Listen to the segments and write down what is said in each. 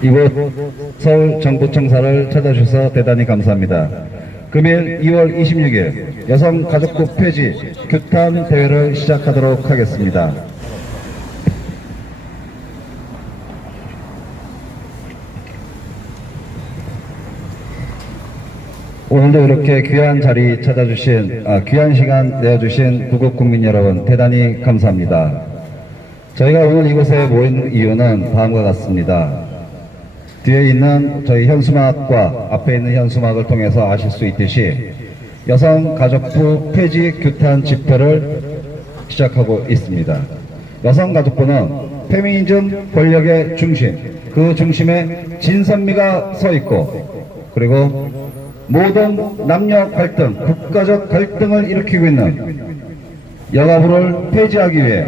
이곳 서울 정부청사를 찾아주셔서 대단히 감사합니다. 금일 2월 26일 여성가족부 폐지 규탄 대회를 시작하도록 하겠습니다. 오늘도 이렇게 귀한 자리 찾아주신, 귀한 시간 내어주신 구국국민 여러분 대단히 감사합니다. 저희가 오늘 이곳에 모인 이유는 다음과 같습니다. 뒤에 있는 저희 현수막과 앞에 있는 현수막을 통해서 아실 수 있듯이 여성가족부 폐지 규탄 집회를 시작하고 있습니다. 여성가족부는 페미니즘 권력의 중심, 그 중심에 진선미가 서 있고, 그리고 모든 남녀 갈등, 국가적 갈등을 일으키고 있는 여가부를 폐지하기 위해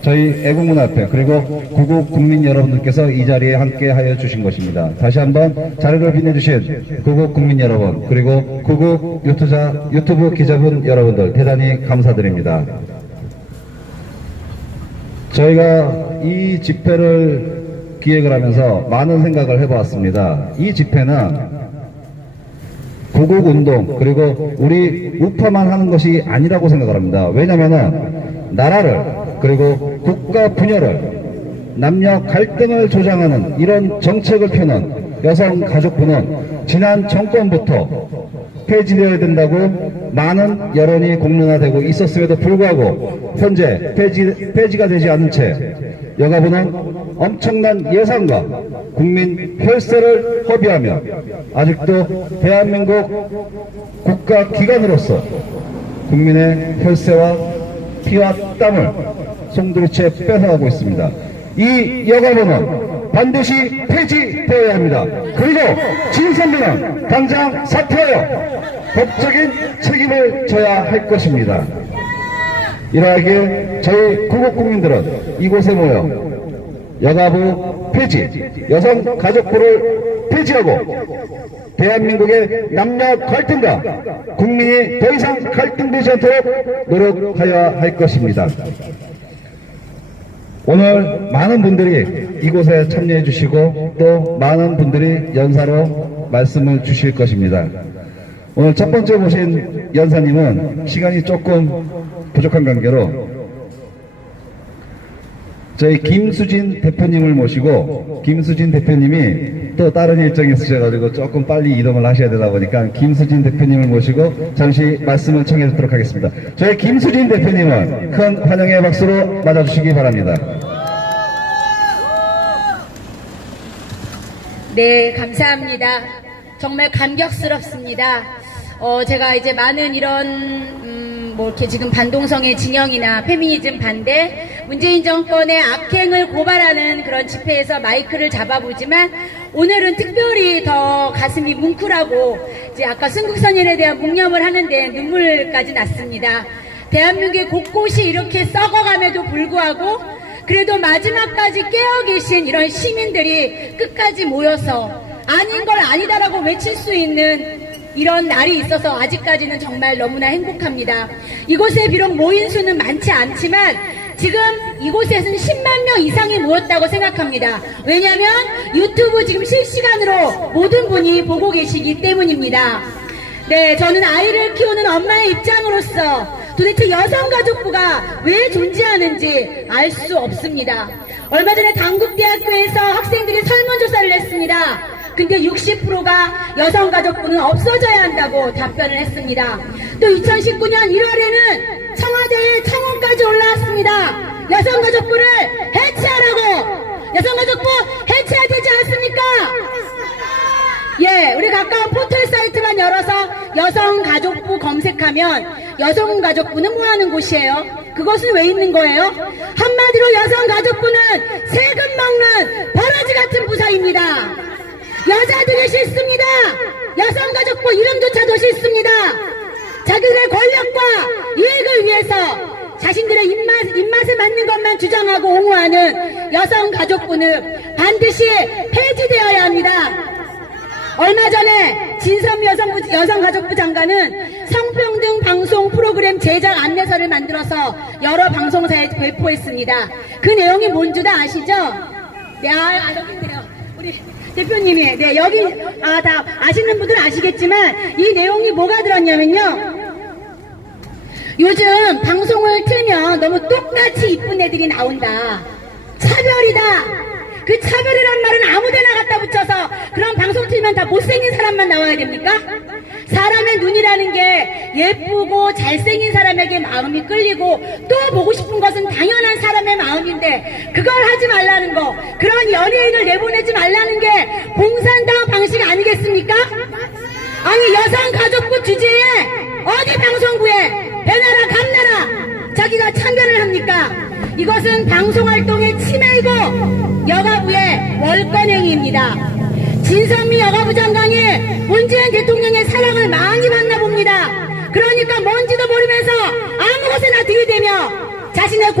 저희 애국문화협회 그리고 구국 국민 여러분들께서 이 자리에 함께하여 주신 것입니다. 다시 한번 자리를 빛내주신 구국 국민 여러분 그리고 구국 유튜브 기자분 여러분들 대단히 감사드립니다. 저희가 이 집회를 기획을 하면서 많은 생각을 해보았습니다. 이 집회는 구국운동 그리고 우리 우파만 하는 것이 아니라고 생각을 합니다. 왜냐하면 나라를 그리고 국가 분열을 남녀 갈등을 조장하는 이런 정책을 펴는 여성가족부는 지난 정권부터 폐지되어야 된다고 많은 여론이 공론화되고 있었음에도 불구하고 현재 폐지가 되지 않은 채 여가부는 엄청난 예산과 국민 혈세를 허비하며 아직도 대한민국 국가기관으로서 국민의 혈세와 피와 땀을 송두리째 뺏어가고 있습니다. 이 여가부는 반드시 폐지되어야 합니다. 그리고 진선미는 당장 사퇴하여 법적인 책임을 져야 할 것입니다. 이러하기에 저희 구국국민들은 이곳에 모여 여가부 폐지, 여성가족부를 폐지하고 대한민국의 남녀 갈등과 국민이 더 이상 갈등되지 않도록 노력하여야 할 것입니다. 오늘 많은 분들이 이곳에 참여해 주시고 또 많은 분들이 연사로 말씀을 주실 것입니다. 오늘 첫 번째 모신 연사님은 시간이 조금 부족한 관계로 저희 김수진 대표님을 모시고, 김수진 대표님이 또 다른 일정이 있으셔가지고 조금 빨리 이동을 하셔야 되다 보니까 김수진 대표님을 모시고 잠시 말씀을 청해 듣도록 하겠습니다. 저희 김수진 대표님은 큰 환영의 박수로 맞아주시기 바랍니다. 네, 감사합니다. 정말 감격스럽습니다. 제가 이제 많은 이런 이렇게 지금 반동성의 진영이나 페미니즘 반대, 문재인 정권의 악행을 고발하는 그런 집회에서 마이크를 잡아보지만 오늘은 특별히 더 가슴이 뭉클하고 이제 아까 순국선열에 대한 묵념을 하는데 눈물까지 났습니다. 대한민국의 곳곳이 이렇게 썩어감에도 불구하고 그래도 마지막까지 깨어 계신 이런 시민들이 끝까지 모여서 아닌 걸 아니다라고 외칠 수 있는 이런 날이 있어서 아직까지는 정말 너무나 행복합니다. 이곳에 비록 모인 수는 많지 않지만 지금 이곳에서는 10만 명 이상이 모였다고 생각합니다. 왜냐하면 유튜브 지금 실시간으로 모든 분이 보고 계시기 때문입니다. 네, 저는 아이를 키우는 엄마의 입장으로서 도대체 여성가족부가 왜 존재하는지 알 수 없습니다. 얼마 전에 당국대학교에서 학생들이 설문조사를 했습니다. 근데 60%가 여성가족부는 없어져야 한다고 답변을 했습니다. 또 2019년 1월에는 청와대에 청원까지 올라왔습니다. 여성가족부를 해체하라고. 여성가족부 해체해야 되지 않습니까? 예, 우리 가까운 포털 사이트만 열어서 여성가족부 검색하면 여성가족부는 뭐 하는 곳이에요? 그것은 왜 있는 거예요? 한마디로 여성가족부는 세금 먹는 버러지 같은 부서입니다. 여자들이 싫습니다. 여성가족부 이름조차도 싫습니다. 자기들의 권력과 이익을 위해서 자신들의 입맛에 맞는 것만 주장하고 옹호하는 여성가족부는 반드시 폐지되어야 합니다. 얼마 전에 진선미 여성가족부 장관은 성평등 방송 프로그램 제작 안내서를 만들어서 여러 방송사에 배포했습니다. 그 내용이 뭔지 다 아시죠? 네, 여기 있네요. 우리 대표님이, 네, 여기, 다 아시는 분들은 아시겠지만, 이 내용이 뭐가 들었냐면요. 요즘 방송을 틀면 너무 똑같이 이쁜 애들이 나온다. 차별이다. 그 차별이란 말은 아무데나 갖다 붙여서 그런 방송 틀면 다 못생긴 사람만 나와야 됩니까? 사람의 눈이라는 게 예쁘고 잘생긴 사람에게 마음이 끌리고 또 보고 싶은 것은 당연한 사람의 마음인데 그걸 하지 말라는 거, 그런 연예인을 내보내지 말라는 게 공산당 방식 아니겠습니까? 아니, 여성가족부 주제에 어디 방송국에 배나라 감나라 자기가 참견을 합니까? 이것은 방송활동의 침해이고 여가부의 월권행위입니다. 진선미 여가부 장관이 문재인 대통령의 사랑을 많이 받나 봅니다. 그러니까 뭔지도 모르면서 아무 것에나 들이대며 자신의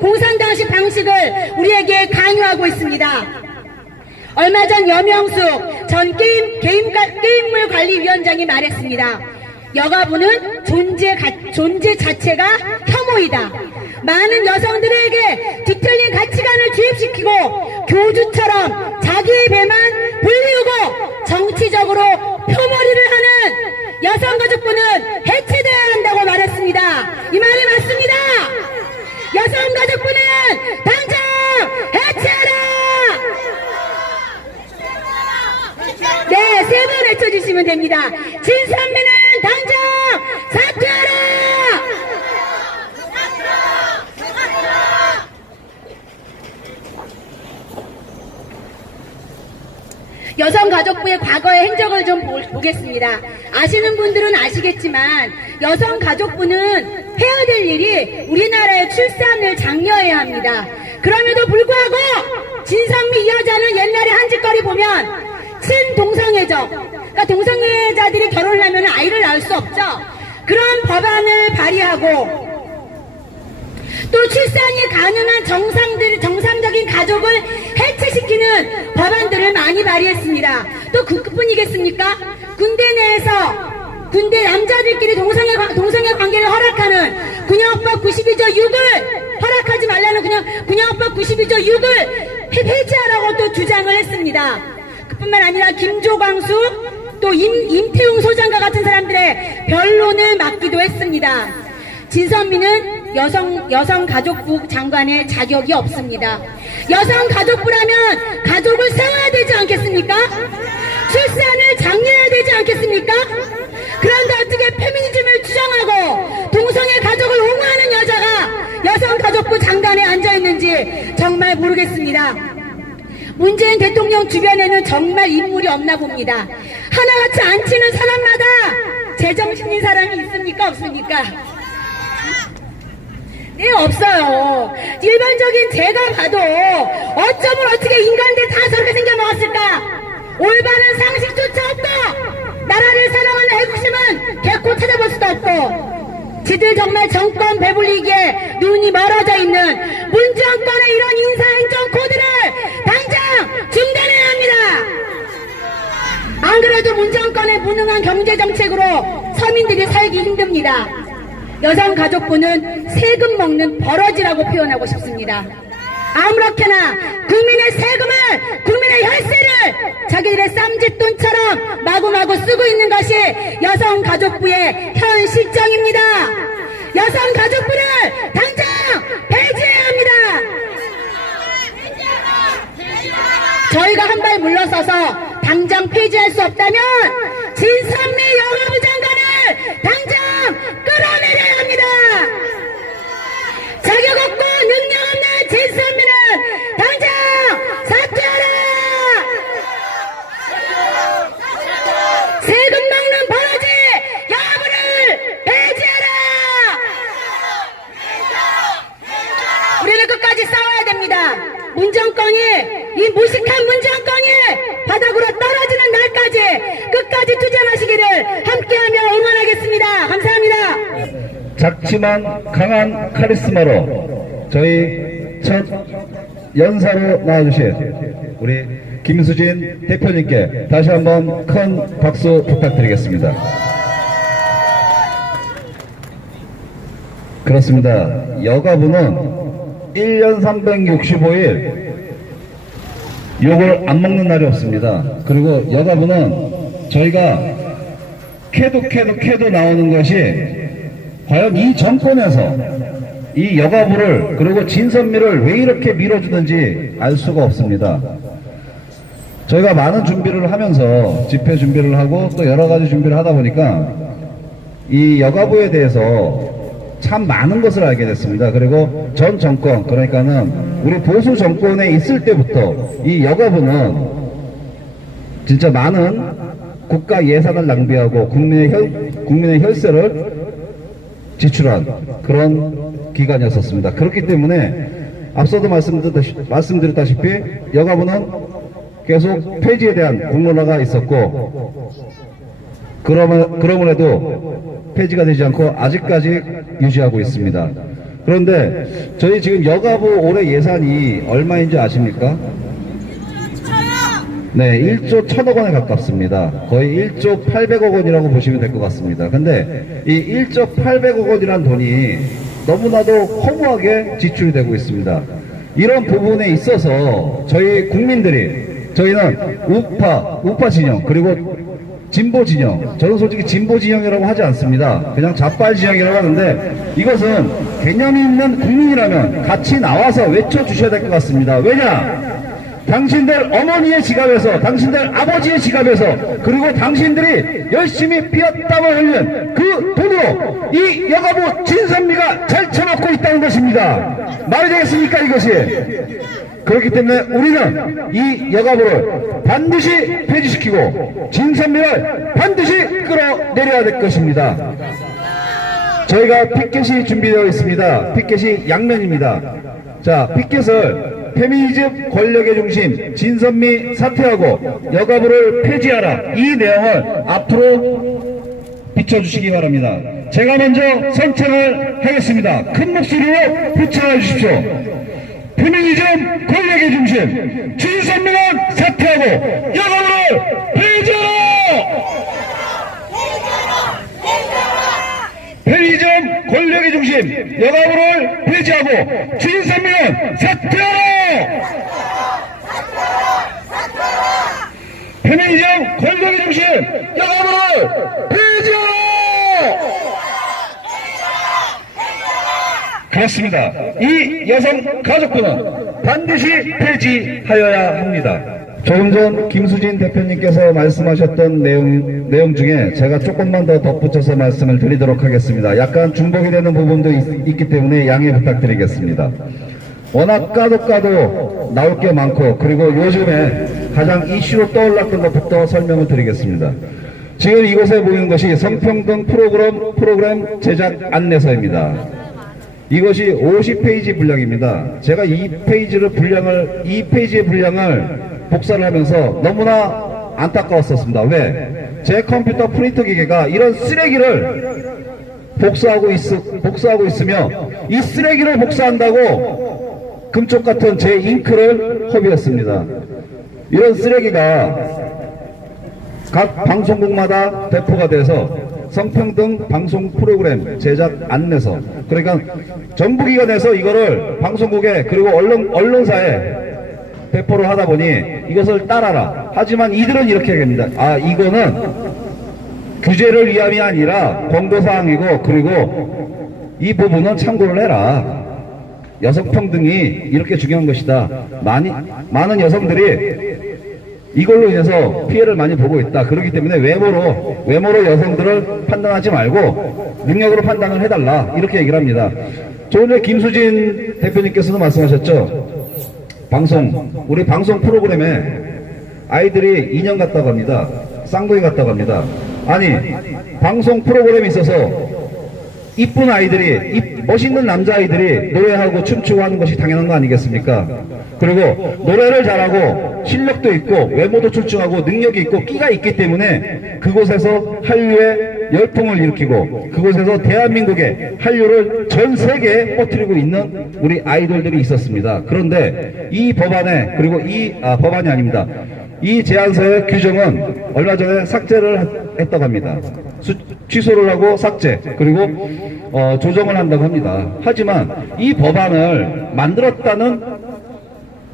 공산당식 방식을 우리에게 강요하고 있습니다. 얼마 전 여명숙 전 게임물 관리위원장이 말했습니다. 여가부는 존재 자체가 혐오이다. 많은 여성들에게 뒤틀린 가치관을 주입시키고 교주처럼 자기의 배만 불리우고 정치적으로 표머리를 하는 여성가족부는 해체돼야 한다고 말했습니다. 이 말이 맞습니다. 여성가족부는 당장 해체하라! 네, 세 번 외쳐주시면 됩니다. 진선미는 당장 사퇴하라! 여성가족부의 과거의 행적을 좀 보겠습니다. 아시는 분들은 아시겠지만 여성가족부는 해야 될 일이 우리나라의 출산을 장려해야 합니다. 그럼에도 불구하고 진선미 이 여자는 옛날에 한 짓거리 보면 친동성애적, 그러니까 동성애자들이 결혼을 하면 아이를 낳을 수 없죠. 그런 법안을 발의하고 또 출산이 가능한 정상적인 가족을 해체시키는 법안들을 많이 발의했습니다. 또 그뿐이겠습니까? 군대 내에서 군대 남자들끼리 동성애 관계를 허락하는 군형법 92조 6을 허락하지 말라는 군형법 92조 6을 폐지하라고 또 주장을 했습니다. 그뿐만 아니라 김조광수 또 임태웅 소장과 같은 사람들의 변론을 막기도 했습니다. 진선미는 여성가족부 장관의 자격이 없습니다. 여성가족부라면 가족을 세워야 되지 않겠습니까? 출산을 장려해야 되지 않겠습니까? 그런데 어떻게 페미니즘을 주장하고 동성애 가족을 옹호하는 여자가 여성가족부 장관에 앉아있는지 정말 모르겠습니다. 문재인 대통령 주변에는 정말 인물이 없나 봅니다. 하나같이 앉히는 사람마다 제정신인 사람이 있습니까? 없습니까? 네, 없어요. 일반적인 제가 봐도 어쩌면 어떻게 인간들 다 저렇게 생겨먹었을까? 올바른 상식조차 없고 나라를 사랑하는 애국심은 개코 찾아볼 수도 없고 지들 정말 정권 배불리기에 눈이 멀어져 있는 문정권의 이런 인사행정 코드를 당장 중단해야 합니다. 안 그래도 문정권의 무능한 경제정책으로 서민들이 살기 힘듭니다. 여성가족부는 세금 먹는 버러지라고 표현하고 싶습니다. 아무렇게나 국민의 세금을, 국민의 혈세를 자기들의 쌈짓돈처럼 마구마구 쓰고 있는 것이 여성가족부의 현 실정입니다. 여성가족부를 당장 폐지해야 합니다. 저희가 한 발 물러서서 당장 폐지할 수 없다면 진선미 여가부 장관을 당장 끌어내려야 합니다. 자격 없고 능력 없는 진선미는 당장 사퇴하라. 세금 먹는 버러지 여가부를 폐지하라. 우리는 끝까지 싸워야 됩니다. 문정권이, 이 무식한 문정권이 바닥으로 떨어지는 날까지 끝까지 투쟁하시기를 함께하며 응원하겠습니다. 감사합니다. 작지만 강한 카리스마로 저희 첫 연사로 나와주신 우리 김수진 대표님께 다시 한번 큰 박수 부탁드리겠습니다. 그렇습니다. 여가부는 1년 365일 욕을 안 먹는 날이 없습니다. 그리고 여가부는 저희가 캐도 나오는 것이 과연 이 정권에서 이 여가부를 그리고 진선미를 왜 이렇게 밀어주는지 알 수가 없습니다. 저희가 많은 준비를 하면서 집회 준비를 하고 또 여러 가지 준비를 하다 보니까 이 여가부에 대해서 참 많은 것을 알게 됐습니다. 그리고 전 정권, 그러니까는 우리 보수 정권에 있을 때부터 이 여가부는 진짜 많은 국가 예산을 낭비하고 국민의 혈세를 지출한 그런 기관이었었습니다. 그렇기 때문에 앞서도 말씀드렸다시피 여가부는 계속 폐지에 대한 공론화가 있었고 그러므로도 폐지가 되지 않고 아직까지 유지하고 있습니다. 그런데 저희 지금 여가부 올해 예산이 얼마인지 아십니까? 네, 1조 1000억 원에 가깝습니다. 거의 1조 800억 원이라고 보시면 될 것 같습니다. 근데 이 1조 800억 원이란 돈이 너무나도 허무하게 지출이 되고 있습니다. 이런 부분에 있어서 저희 국민들이 저희는 우파 진영 그리고 진보 진영, 저는 솔직히 진보 진영이라고 하지 않습니다. 그냥 좌빨 진영이라고 하는데 이것은 개념이 있는 국민이라면 같이 나와서 외쳐주셔야 될 것 같습니다. 왜냐? 당신들 어머니의 지갑에서, 당신들 아버지의 지갑에서, 그리고 당신들이 열심히 피었땀을 흘린 그 돈으로 이 여가부 진선미가 잘 처먹고 있다는 것입니다. 말이 되겠습니까, 이것이? 그렇기 때문에 우리는 이 여가부를 반드시 폐지시키고 진선미를 반드시 끌어내려야 될 것입니다. 저희가 피켓이 준비되어 있습니다. 피켓이 양면입니다. 자, 피켓을 페미니즘 권력의 중심 진선미 사퇴하고 여가부를 폐지하라, 이 내용을 앞으로 비춰주시기 바랍니다. 제가 먼저 선창을 하겠습니다. 큰 목소리로 비춰해 주십시오. 페미니즘 권력의 중심 진선미는 사퇴하고 여가부를 폐지하라! 페미니즘 권력의 중심 여가부를 폐지하고 진선미는 사퇴하라! 페미니즘 권력의 중심 여가부를 폐지하라! 그렇습니다. 이 여성 가족부는 반드시 폐지하여야 합니다. 조금 전 김수진 대표님께서 말씀하셨던 내용 중에 제가 조금만 더 덧붙여서 말씀을 드리도록 하겠습니다. 약간 중복이 되는 부분도 있기 때문에 양해 부탁드리겠습니다. 워낙 까도 나올 게 많고 그리고 요즘에 가장 이슈로 떠올랐던 것부터 설명을 드리겠습니다. 지금 이곳에 보이는 것이 성평등 프로그램 제작 안내서입니다. 이것이 50페이지 분량입니다. 제가 이 페이지의 분량을 복사를 하면서 너무나 안타까웠었습니다. 왜? 제 컴퓨터 프린터 기계가 이런 쓰레기를 복사하고 있으며 이 쓰레기를 복사한다고 금쪽 같은 제 잉크를 허비했습니다. 이런 쓰레기가 각 방송국마다 배포가 돼서 성평등 방송 프로그램 제작 안내서, 그러니까 정부기관에서 이거를 방송국에 그리고 언론사에 배포를 하다 보니 이것을 따라라. 하지만 이들은 이렇게 얘기합니다. 아, 이거는 규제를 위함이 아니라 권고사항이고 그리고 이 부분은 참고를 해라. 여성평등이 이렇게 중요한 것이다. 많은 여성들이 이걸로 인해서 피해를 많이 보고 있다. 그렇기 때문에 외모로 여성들을 판단하지 말고 능력으로 판단을 해달라. 이렇게 얘기를 합니다. 조금 전에 김수진 대표님께서도 말씀하셨죠. 우리 방송 프로그램에 아이들이 인형 같다고 합니다. 쌍둥이 같다고 합니다. 아니, 방송 프로그램에 있어서 이쁜 아이들이, 멋있는 남자아이들이 노래하고 춤추고 하는 것이 당연한 거 아니겠습니까? 그리고 노래를 잘하고 실력도 있고 외모도 출중하고 능력이 있고 끼가 있기 때문에 그곳에서 한류의 열풍을 일으키고 그곳에서 대한민국의 한류를 전 세계에 퍼뜨리고 있는 우리 아이돌들이 있었습니다. 그런데 이 법안에, 그리고 법안이 아닙니다. 이 제안서의 규정은 얼마 전에 삭제를 했다고 합니다. 취소를 하고 삭제, 그리고 조정을 한다고 합니다. 하지만 이 법안을 만들었다는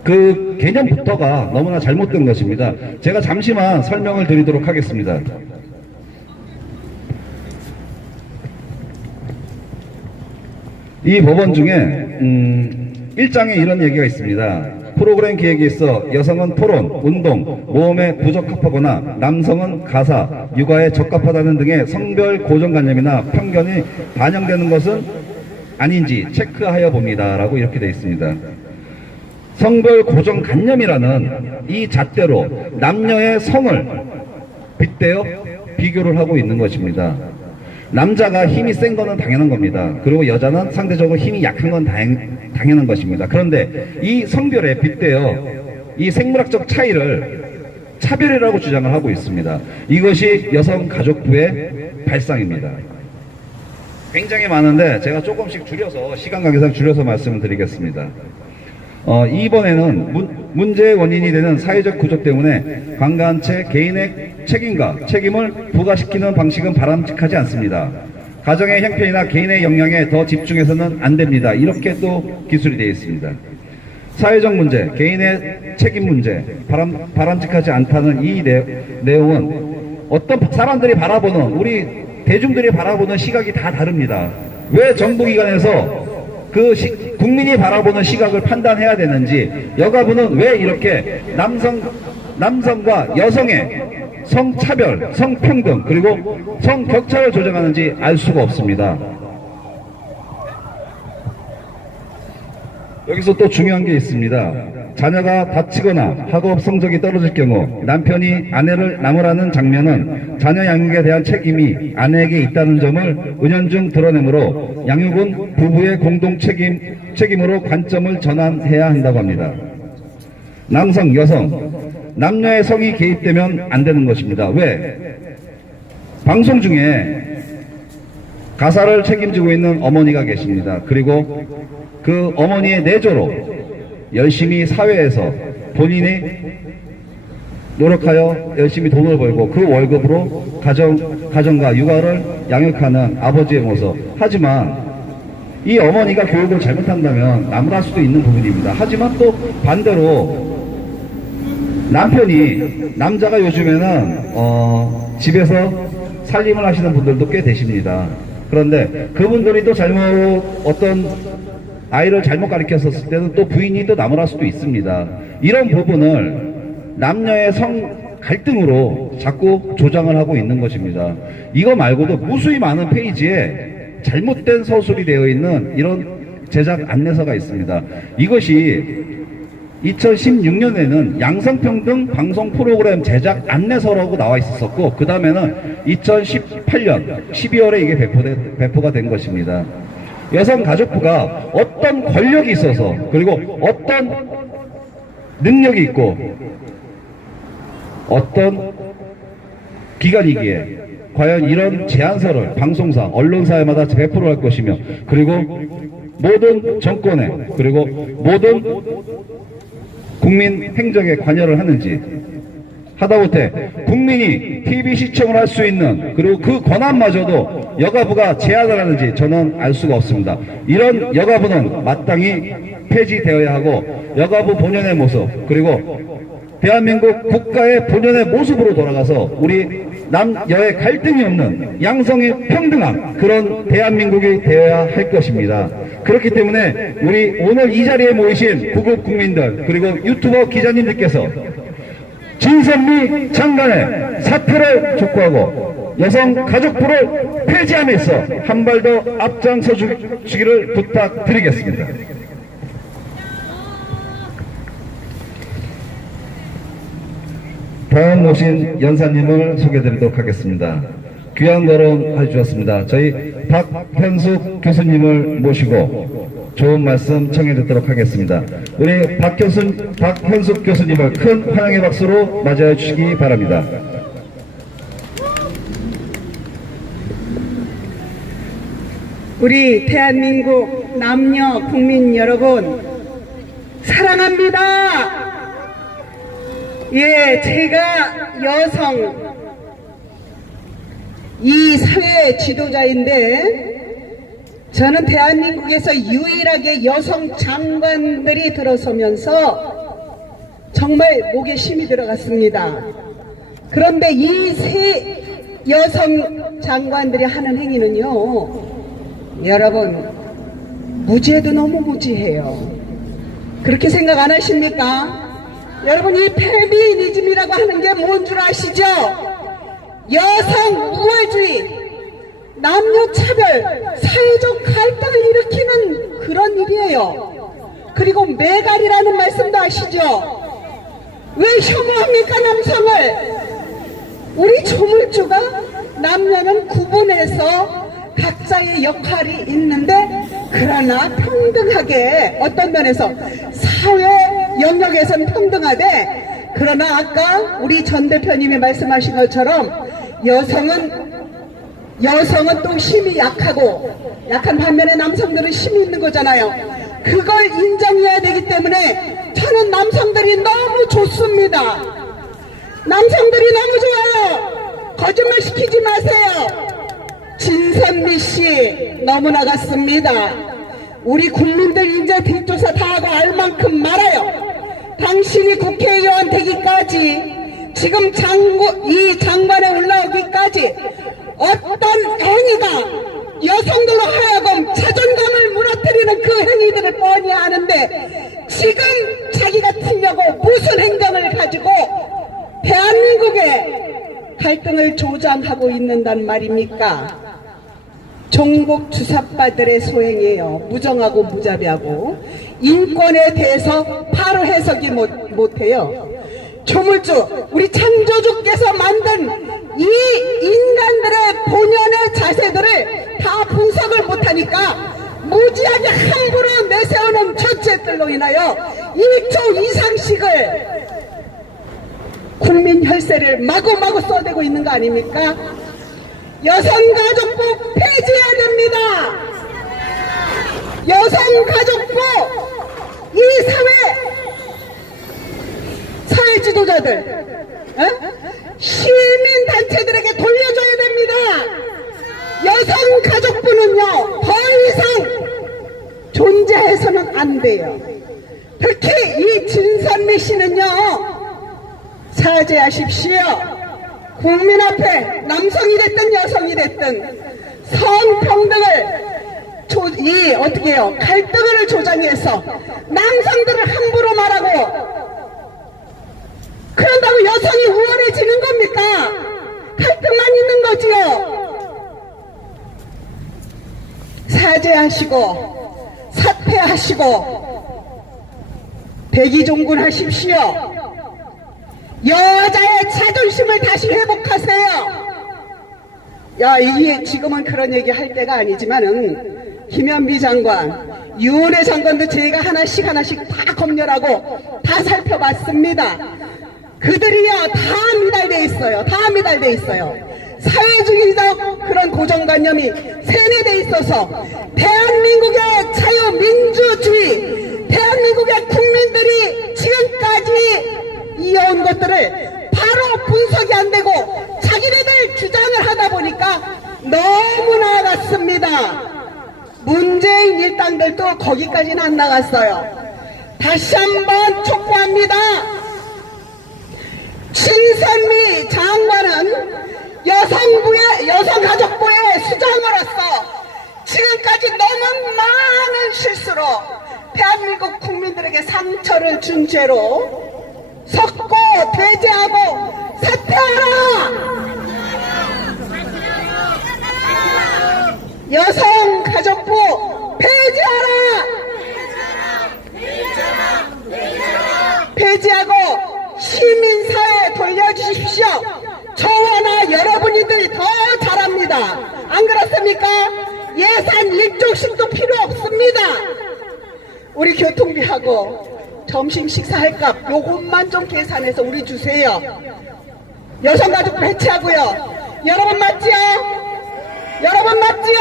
그 개념부터가 너무나 잘못된 것입니다. 제가 잠시만 설명을 드리도록 하겠습니다. 이 법원 중에 1장에 이런 얘기가 있습니다. 프로그램 기획에 있어 여성은 토론, 운동, 모험에 부적합하거나 남성은 가사, 육아에 적합하다는 등의 성별 고정관념이나 편견이 반영되는 것은 아닌지 체크하여 봅니다. 라고 이렇게 되어 있습니다. 성별 고정관념이라는 이 잣대로 남녀의 성을 빗대어 비교를 하고 있는 것입니다. 남자가 힘이 센 거는 당연한 겁니다. 그리고 여자는 상대적으로 힘이 약한 건 당연한 것입니다. 그런데 이 성별에 빗대어 이 생물학적 차이를 차별이라고 주장을 하고 있습니다. 이것이 여성가족부의 발상입니다. 굉장히 많은데 제가 조금씩 줄여서 시간 관계상 줄여서 말씀을 드리겠습니다. 이번에는 문제의 원인이 되는 사회적 구조 때문에 관계한 채 개인의 책임을 부과시키는 방식은 바람직하지 않습니다. 가정의 형편이나 개인의 역량에 더 집중해서는 안 됩니다. 이렇게 또 기술이 되어 있습니다. 사회적 문제, 개인의 책임 문제, 바람직하지 않다는 이 내용은 어떤 사람들이 바라보는, 우리 대중들이 바라보는 시각이 다 다릅니다. 왜 정부기관에서 국민이 바라보는 시각을 판단해야 되는지, 여가부는 왜 이렇게 남성과 여성의 성차별, 성평등, 그리고 성격차를 조정하는지 알 수가 없습니다. 여기서 또 중요한 게 있습니다. 자녀가 다치거나 학업 성적이 떨어질 경우 남편이 아내를 나무라는 장면은 자녀 양육에 대한 책임이 아내에게 있다는 점을 은연중 드러내므로 양육은 부부의 공동 책임으로 관점을 전환해야 한다고 합니다. 남성, 여성, 남녀의 성이 개입되면 안 되는 것입니다. 왜? 방송 중에 가사를 책임지고 있는 어머니가 계십니다. 그리고 그 어머니의 내조로 열심히 사회에서 본인이 노력하여 열심히 돈을 벌고 그 월급으로 가정과 육아를 양육하는 아버지의 모습. 하지만 이 어머니가 교육을 잘못한다면 나무랄 수도 있는 부분입니다. 하지만 또 반대로 남자가 요즘에는 집에서 살림을 하시는 분들도 꽤 되십니다. 그런데 그분들이 또 어떤 아이를 잘못 가르쳤을 때는 또 부인이 또 나무랄 수도 있습니다. 이런 부분을 남녀의 성 갈등으로 자꾸 조장을 하고 있는 것입니다. 이거 말고도 무수히 많은 페이지에 잘못된 서술이 되어 있는 이런 제작 안내서가 있습니다. 이것이 2016년에는 양성평등 방송 프로그램 제작 안내서라고 나와 있었고, 그 다음에는 2018년 12월에 이게 배포가 된 것입니다. 여성가족부가 어떤 권력이 있어서, 그리고 어떤 능력이 있고 어떤 기관이기에 과연 이런 제안서를 방송사, 언론사에마다 배포를 할 것이며, 그리고 모든 정권에, 그리고 모든 국민 행정에 관여를 하는지, 하다못해 국민이 TV 시청을 할 수 있는, 그리고 그 권한마저도 여가부가 제한을 하는지 저는 알 수가 없습니다. 이런 여가부는 마땅히 폐지되어야 하고, 여가부 본연의 모습, 그리고 대한민국 국가의 본연의 모습으로 돌아가서 우리 남여의 갈등이 없는 양성이 평등한 그런 대한민국이 되어야 할 것입니다. 그렇기 때문에 우리 오늘 이 자리에 모이신 구급 국민들, 그리고 유튜버 기자님들께서 진선미 장관의 사퇴를 촉구하고 여성가족부를 폐지함에 있어 한 발 더 앞장서 주기를 부탁드리겠습니다. 다음 모신 연사님을 소개해드리도록 하겠습니다. 귀한 걸음 해주셨습니다. 저희 박현숙 교수님을 모시고 좋은 말씀 청해 듣도록 하겠습니다. 우리 박현숙 교수님을 큰 환영의 박수로 맞이해 주시기 바랍니다. 우리 대한민국 남녀 국민 여러분, 사랑합니다. 예, 제가 여성, 이 사회의 지도자인데, 저는 대한민국에서 유일하게 여성 장관들이 들어서면서 정말 목에 힘이 들어갔습니다. 그런데 이 세 여성 장관들이 하는 행위는요, 여러분, 무지해도 너무 무지해요. 그렇게 생각 안 하십니까? 여러분, 이 페미니즘이라고 하는 게 뭔 줄 아시죠? 여성 우월주의, 남녀차별, 사회적 갈등을 일으키는 그런 일이에요. 그리고 매갈이라는 말씀도 아시죠? 왜 혐오합니까, 남성을? 우리 조물주가 남녀는 구분해서 각자의 역할이 있는데, 그러나 평등하게, 어떤 면에서 사회 영역에선 평등하되, 그러나 아까 우리 전 대표님이 말씀하신 것처럼 여성은 또 힘이 약한 반면에 남성들은 힘이 있는 거잖아요. 그걸 인정해야 되기 때문에 저는 남성들이 너무 좋습니다. 남성들이 너무 좋아요. 거짓말 시키지 마세요. 진선미 씨 너무 나갔습니다. 우리 국민들 이제 뒷조사 다 하고 알 만큼 말아요. 당신이 국회의원 되기까지, 지금 이 장관에 올라오기까지 어떤 행위가 여성들로 하여금 자존감을 무너뜨리는 그 행위들을 뻔히 아는데, 지금 자기가 틀려고 무슨 행동을 가지고 대한민국의 갈등을 조장하고 있는단 말입니까? 종북 주사파들의 소행이에요. 무정하고 무자비하고 인권에 대해서 바로 해석이 못해요. 조물주, 우리 창조주께서 만든 이 인간들의 본연의 자세들을 다 분석을 못하니까 무지하게 함부로 내세우는 정책들로 인하여 1조 이상씩을 국민 혈세를 마구마구 쏟아내고 있는 거 아닙니까? 여성가족부 폐지해야 됩니다. 여성가족부, 이 사회 지도자들, 시민단체들에게 돌려줘야 됩니다. 여성가족부는요, 더 이상 존재해서는 안 돼요. 특히 이 진선미 씨는요, 사죄하십시오. 국민 앞에 남성이 됐든 여성이 됐든 성평등을 어떻게 해요? 갈등을 조장해서 남성들을 함부로 말하고, 그런다고 여성이 우월해지는 겁니까? 갈등만 있는 거지요. 사죄하시고 사퇴하시고 백의종군 하십시오. 여자의 자존심을 다시 회복하세요. 이게 지금은 그런 얘기 할 때가 아니지만은, 김현미 장관, 유은혜 장관도 제가 하나씩 다 검열하고 다 살펴봤습니다. 그들이요, 다 미달돼 있어요. 사회주의적 그런 고정관념이 세뇌돼 있어서 대한민국의 자유민주주의, 대한민국의 국민들이 지금까지 이어온 것들을 바로 분석이 안 되고 자기네들 주장을 하다 보니까 너무 나아갔습니다. 문재인 일당들도 거기까지는 안 나갔어요. 다시 한번 촉구합니다. 진선미 장관은 여성가족부의 수장으로서 지금까지 너무 많은 실수로 대한민국 국민들에게 상처를 준 죄로 석고 퇴제하고 사퇴하라! 여성가족부 폐지하라! 폐지하고 시민사회에 돌려주십시오. 저와 나 여러분들이 더 잘합니다. 안 그렇습니까? 예산 1조씩도 필요 없습니다. 우리 교통비하고 점심 식사할 값 요것만 좀 계산해서 우리 주세요. 여성가족부 해체하고요. 여러분 맞지요? 여러분 맞지요?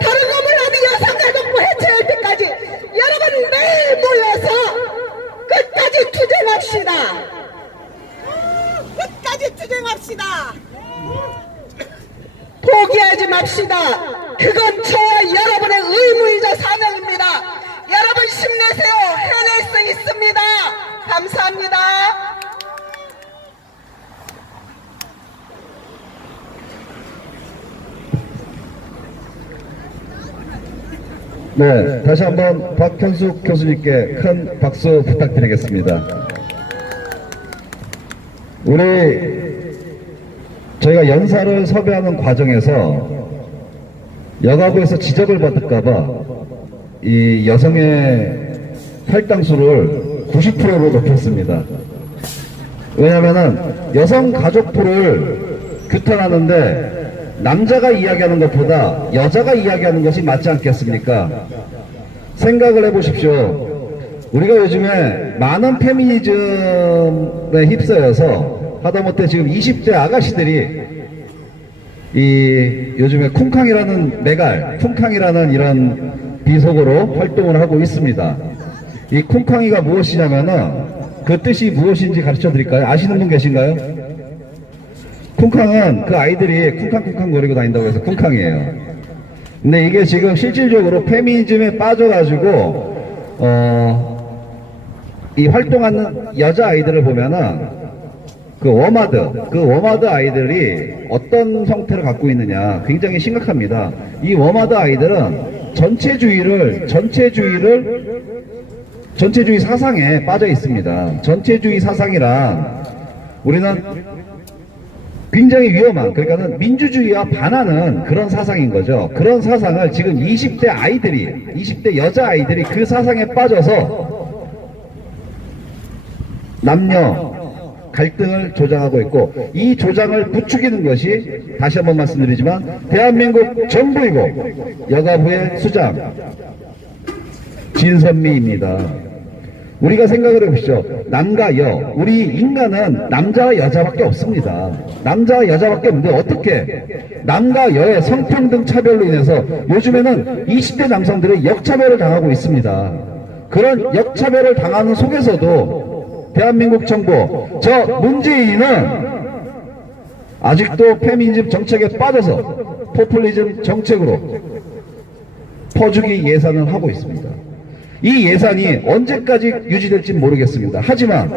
다른 거 몰라도 여성가족부 해체할 때까지 여러분 매일 모여서 끝까지 투쟁합시다. 끝까지 투쟁합시다. 포기하지 맙시다. 그건 저와 여러분의 의무이자 사명입니다. 여러분 힘내세요. 해낼 수 있습니다. 부탁드립니다. 감사합니다. 네, 다시 한번 박현숙 교수님께 큰 박수 부탁드리겠습니다. 저희가 연사를 섭외하는 과정에서 여가부에서 지적을 받을까봐 이 여성의 탈당수를 90%로 높였습니다. 왜냐면은 여성가족부를 규탄하는데 남자가 이야기하는 것보다 여자가 이야기하는 것이 맞지 않겠습니까? 생각을 해보십시오. 우리가 요즘에 많은 페미니즘에 휩싸여서 하다못해 지금 20대 아가씨들이 요즘에 쿵캉이라는 쿵캉이라는 이런 비속어로 활동을 하고 있습니다. 이 쿵캉이가 무엇이냐면은 그 뜻이 무엇인지 가르쳐 드릴까요? 아시는 분 계신가요? 쿵캉은 그 아이들이 쿵캉쿵캉 거리고 다닌다고 해서 쿵캉이에요. 근데 이게 지금 실질적으로 페미니즘에 빠져가지고 이 활동하는 여자 아이들을 보면은 그 워마드 아이들이 어떤 형태를 갖고 있느냐 굉장히 심각합니다. 이 워마드 아이들은 전체주의 사상에 빠져 있습니다. 전체주의 사상이란 우리는 굉장히 위험한, 그러니까는 민주주의와 반하는 그런 사상인 거죠. 그런 사상을 지금 20대 여자 아이들이 그 사상에 빠져서 남녀 갈등을 조장하고 있고, 이 조장을 부추기는 것이 다시 한번 말씀드리지만 대한민국 정부이고 여가부의 수장 진선미입니다. 우리가 생각을 해보시죠. 남과 여, 우리 인간은 남자와 여자밖에 없습니다. 남자와 여자밖에 없는데 어떻게 남과 여의 성평등 차별로 인해서 요즘에는 20대 남성들이 역차별을 당하고 있습니다. 그런 역차별을 당하는 속에서도 대한민국 정부, 저 문재인은 아직도 페미니즘 정책에 빠져서 포퓰리즘 정책으로 퍼주기 예산을 하고 있습니다. 이 예산이 언제까지 유지될지 모르겠습니다. 하지만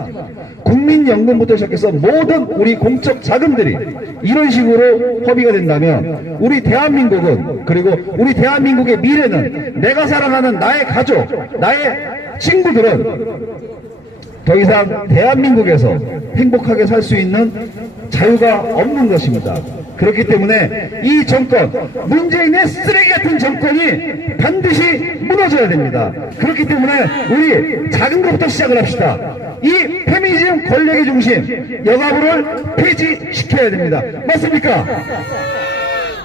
국민연금부터 시작해서 모든 우리 공적 자금들이 이런 식으로 허비가 된다면 우리 대한민국은, 그리고 우리 대한민국의 미래는, 내가 사랑하는 나의 가족, 나의 친구들은 더 이상 대한민국에서 행복하게 살 수 있는 자유가 없는 것입니다. 그렇기 때문에 이 정권, 문재인의 쓰레기 같은 정권이 반드시 무너져야 됩니다. 그렇기 때문에 우리 작은 것부터 시작을 합시다. 이 페미니즘 권력의 중심, 여가부를 폐지시켜야 됩니다. 맞습니까?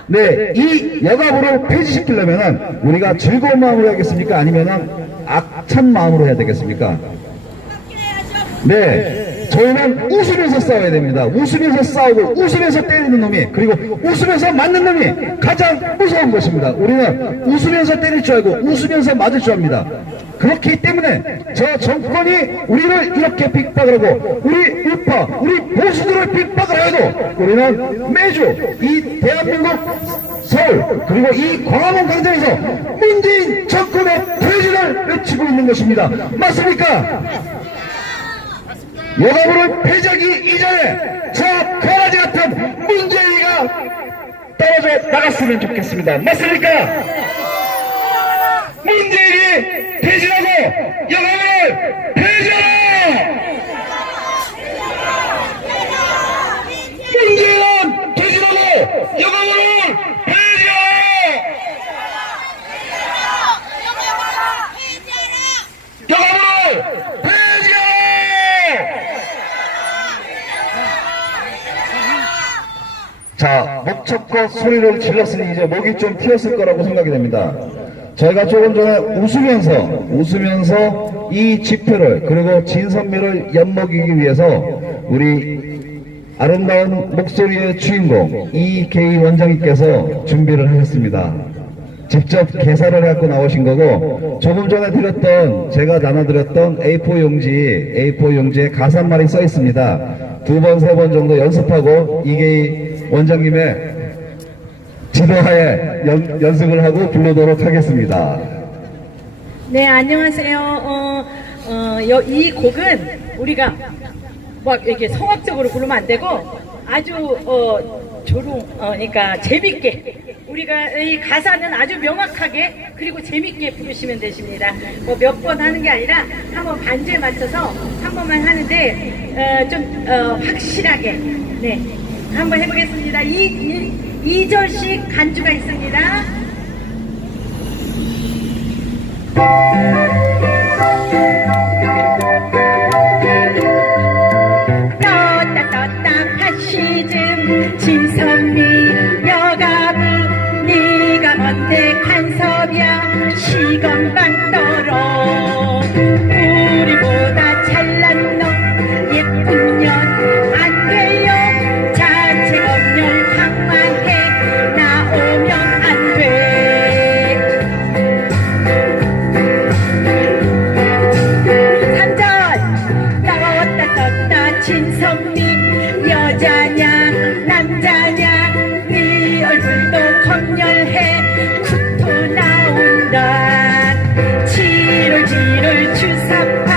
네, 이 여가부를 폐지시키려면 우리가 즐거운 마음으로 해야겠습니까? 아니면 악찬 마음으로 해야 되겠습니까? 네, 저희는 웃으면서 싸워야 됩니다. 웃으면서 싸우고 웃으면서 때리는 놈이, 그리고 웃으면서 맞는 놈이 가장 무서운 것입니다. 우리는 웃으면서 때릴 줄 알고 웃으면서 맞을 줄 압니다. 그렇기 때문에 저 정권이 우리를 이렇게 핍박을 하고 우리 우파, 우리 보수들을 핍박을 해도 우리는 매주 이 대한민국 서울, 그리고 이 광화문 광장에서 문재인 정권의 퇴진을 외치고 있는 것입니다. 맞습니까? 여가부를 폐지하기 이전에 저 강아지 같은 문재인이가 떨어져 나갔으면 좋겠습니다. 맞습니까? 문재인이 퇴진하고 여가부를 폐지하라! 문재인은 퇴진하고 여가부를 폐지하라! 여가부를 자, 목청껏 소리를 질렀으니 이제 목이 좀 튀었을 거라고 생각이 됩니다. 저희가 조금 전에 웃으면서 이 집회를, 그리고 진선미를 엿먹이기 위해서 우리 아름다운 목소리의 주인공 이계희 원장님께서 준비를 하셨습니다. 직접 개사를 해갖고 나오신 거고, 조금 전에 제가 나눠드렸던 A4 용지에 가사 한 마리 써 있습니다. 2번, 3번 정도 연습하고 이계희 원장님의 지도하에 연습을 하고 부르도록 하겠습니다. 네, 안녕하세요. 이 곡은 우리가 막 이렇게 성악적으로 부르면 안 되고 아주 그러니까 재밌게 우리가 이 가사는 아주 명확하게 그리고 재밌게 부르시면 되십니다. 뭐 몇 번 하는 게 아니라 한번 반주에 맞춰서 한 번만 하는데 좀 확실하게 네 한번 해보겠습니다. 2절씩 간주가 있습니다. 떴다 파시즘 진선미 여가부 네가 뭔데 간섭이야 시건방떠러 우리보다 잘난 놈 예쁜 년 안 돼요 자책 없는 강만해 나오면 안 돼. 진선미 여자냐 남자냐 네 얼굴도 검열해 구토 나온다 지롤지롤 주사파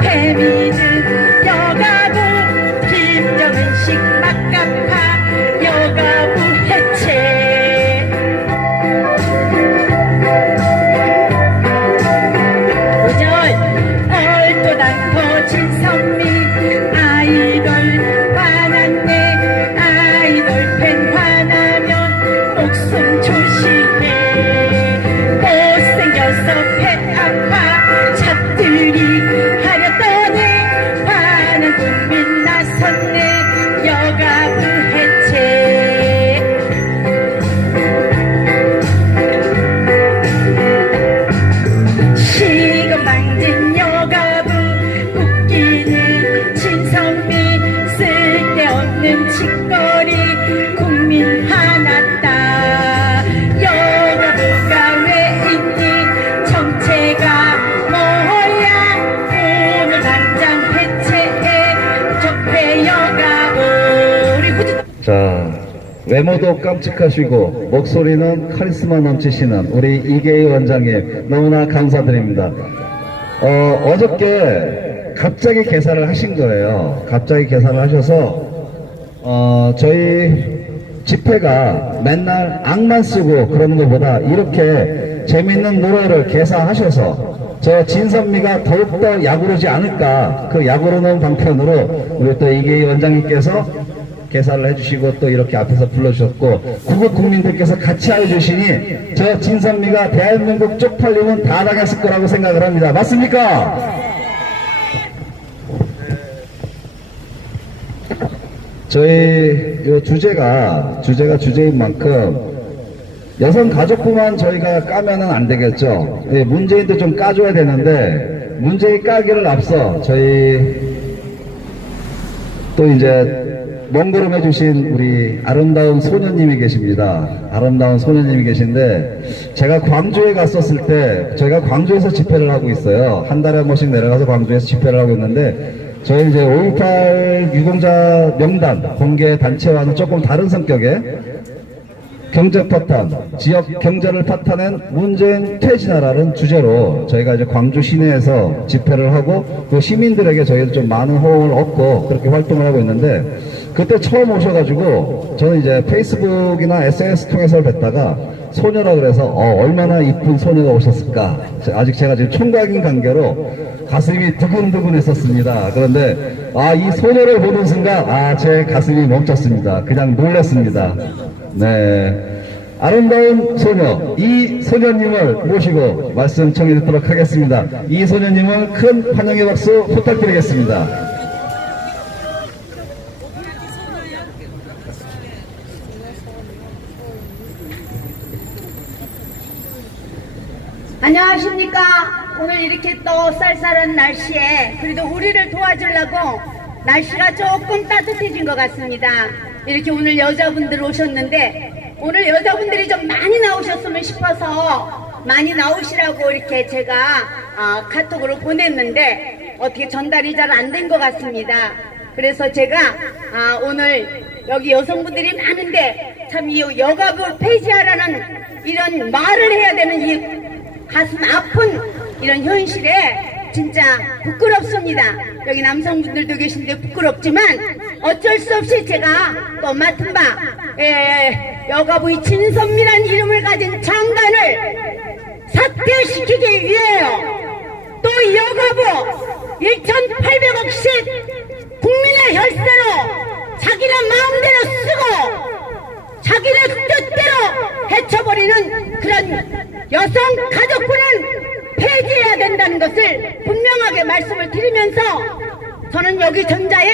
페미는 여가부 김정은식 막가파 여가부 해체. 5절 얼토당토 진선미 아이돌 화났네 아이돌 팬 화나면 목숨 조심해 못생겨서 배 아파 잡들이 하렸더니 화난 국민 나섰네 여가부 해체. 시건방진 여가부 웃기는 진선미 쓸데없는 짓거리 국민 화났다 여가부가 왜 있니 정체가 뭐야 오늘 당장 해체해 적폐 여가부. 우리 후주 자, 외모도 깜찍하시고 목소리는 카리스마 넘치시는 우리 이계희 원장님 너무나 감사드립니다. 어저께 갑자기 개사를 하신 거예요. 갑자기 개사를 하셔서 저희 집회가 맨날 악만 쓰고 그러는 것보다 이렇게 재밌는 노래를 개사하셔서 저 진선미가 더욱더 약오르지 않을까 그 약오르는 방편으로 우리 또 이계희 원장님께서 개사를 해주시고 또 이렇게 앞에서 불러주셨고 구국 국민들께서 같이 해주시니 저 진선미가 대한민국 쪽팔리면 다 당했을 거라고 생각을 합니다. 맞습니까? 저희 요 주제가 주제인 만큼 여성가족부만 저희가 까면은 안 되겠죠. 예, 문재인도 좀 까줘야 되는데 문재인 까기를 앞서 저희 또 이제 먼걸음 해주신 우리 아름다운 소녀님이 계십니다. 아름다운 소녀님이 계신데 제가 광주에 갔었을 때 저희가 광주에서 집회를 하고 있어요. 한 달에 한 번씩 내려가서 광주에서 집회를 하고 있는데 저희 이제 5.18 유공자 명단 공개 단체와는 조금 다른 성격의 경제 파탄, 지역 경제를 파탄낸 문재인 퇴진하라는 주제로 저희가 이제 광주 시내에서 집회를 하고 그 시민들에게 저희도 좀 많은 호응을 얻고 그렇게 활동을 하고 있는데 그때 처음 오셔가지고 저는 이제 페이스북이나 SNS 통해서 뵀다가 소녀라 그래서 얼마나 이쁜 소녀가 오셨을까. 아직 제가 지금 총각인 관계로 가슴이 두근두근 했었습니다. 그런데 이 소녀를 보는 순간 제 가슴이 멈췄습니다. 그냥 놀랐습니다. 네, 아름다운 소녀 이 소녀님을 모시고 말씀 청해 듣도록 하겠습니다. 이 소녀님을 큰 환영의 박수 부탁드리겠습니다. 안녕하십니까. 오늘 이렇게 또 쌀쌀한 날씨에 그래도 우리를 도와주려고 날씨가 조금 따뜻해진 것 같습니다. 이렇게 오늘 여자분들 오셨는데 오늘 여자분들이 좀 많이 나오셨으면 싶어서 많이 나오시라고 이렇게 제가 카톡으로 보냈는데 어떻게 전달이 잘 안 된 것 같습니다. 그래서 제가 오늘 여기 여성분들이 많은데 참 이 여가부 폐지하라는 이런 말을 해야 되는 이 가슴 아픈 이런 현실에 진짜 부끄럽습니다. 여기 남성분들도 계신데 부끄럽지만 어쩔 수 없이 제가 또 맡은 바 여가부의 진선미란 이름을 가진 장관을 사퇴시키기 위하여 또 여가부 1,800억씩 국민의 혈세로 자기네 마음대로 쓰고 자기네 뜻대로 헤쳐버리는 그런 여성 가족부는 폐지해야 된다는 것을 분명하게 말씀을 드리면서 저는 여기 전자에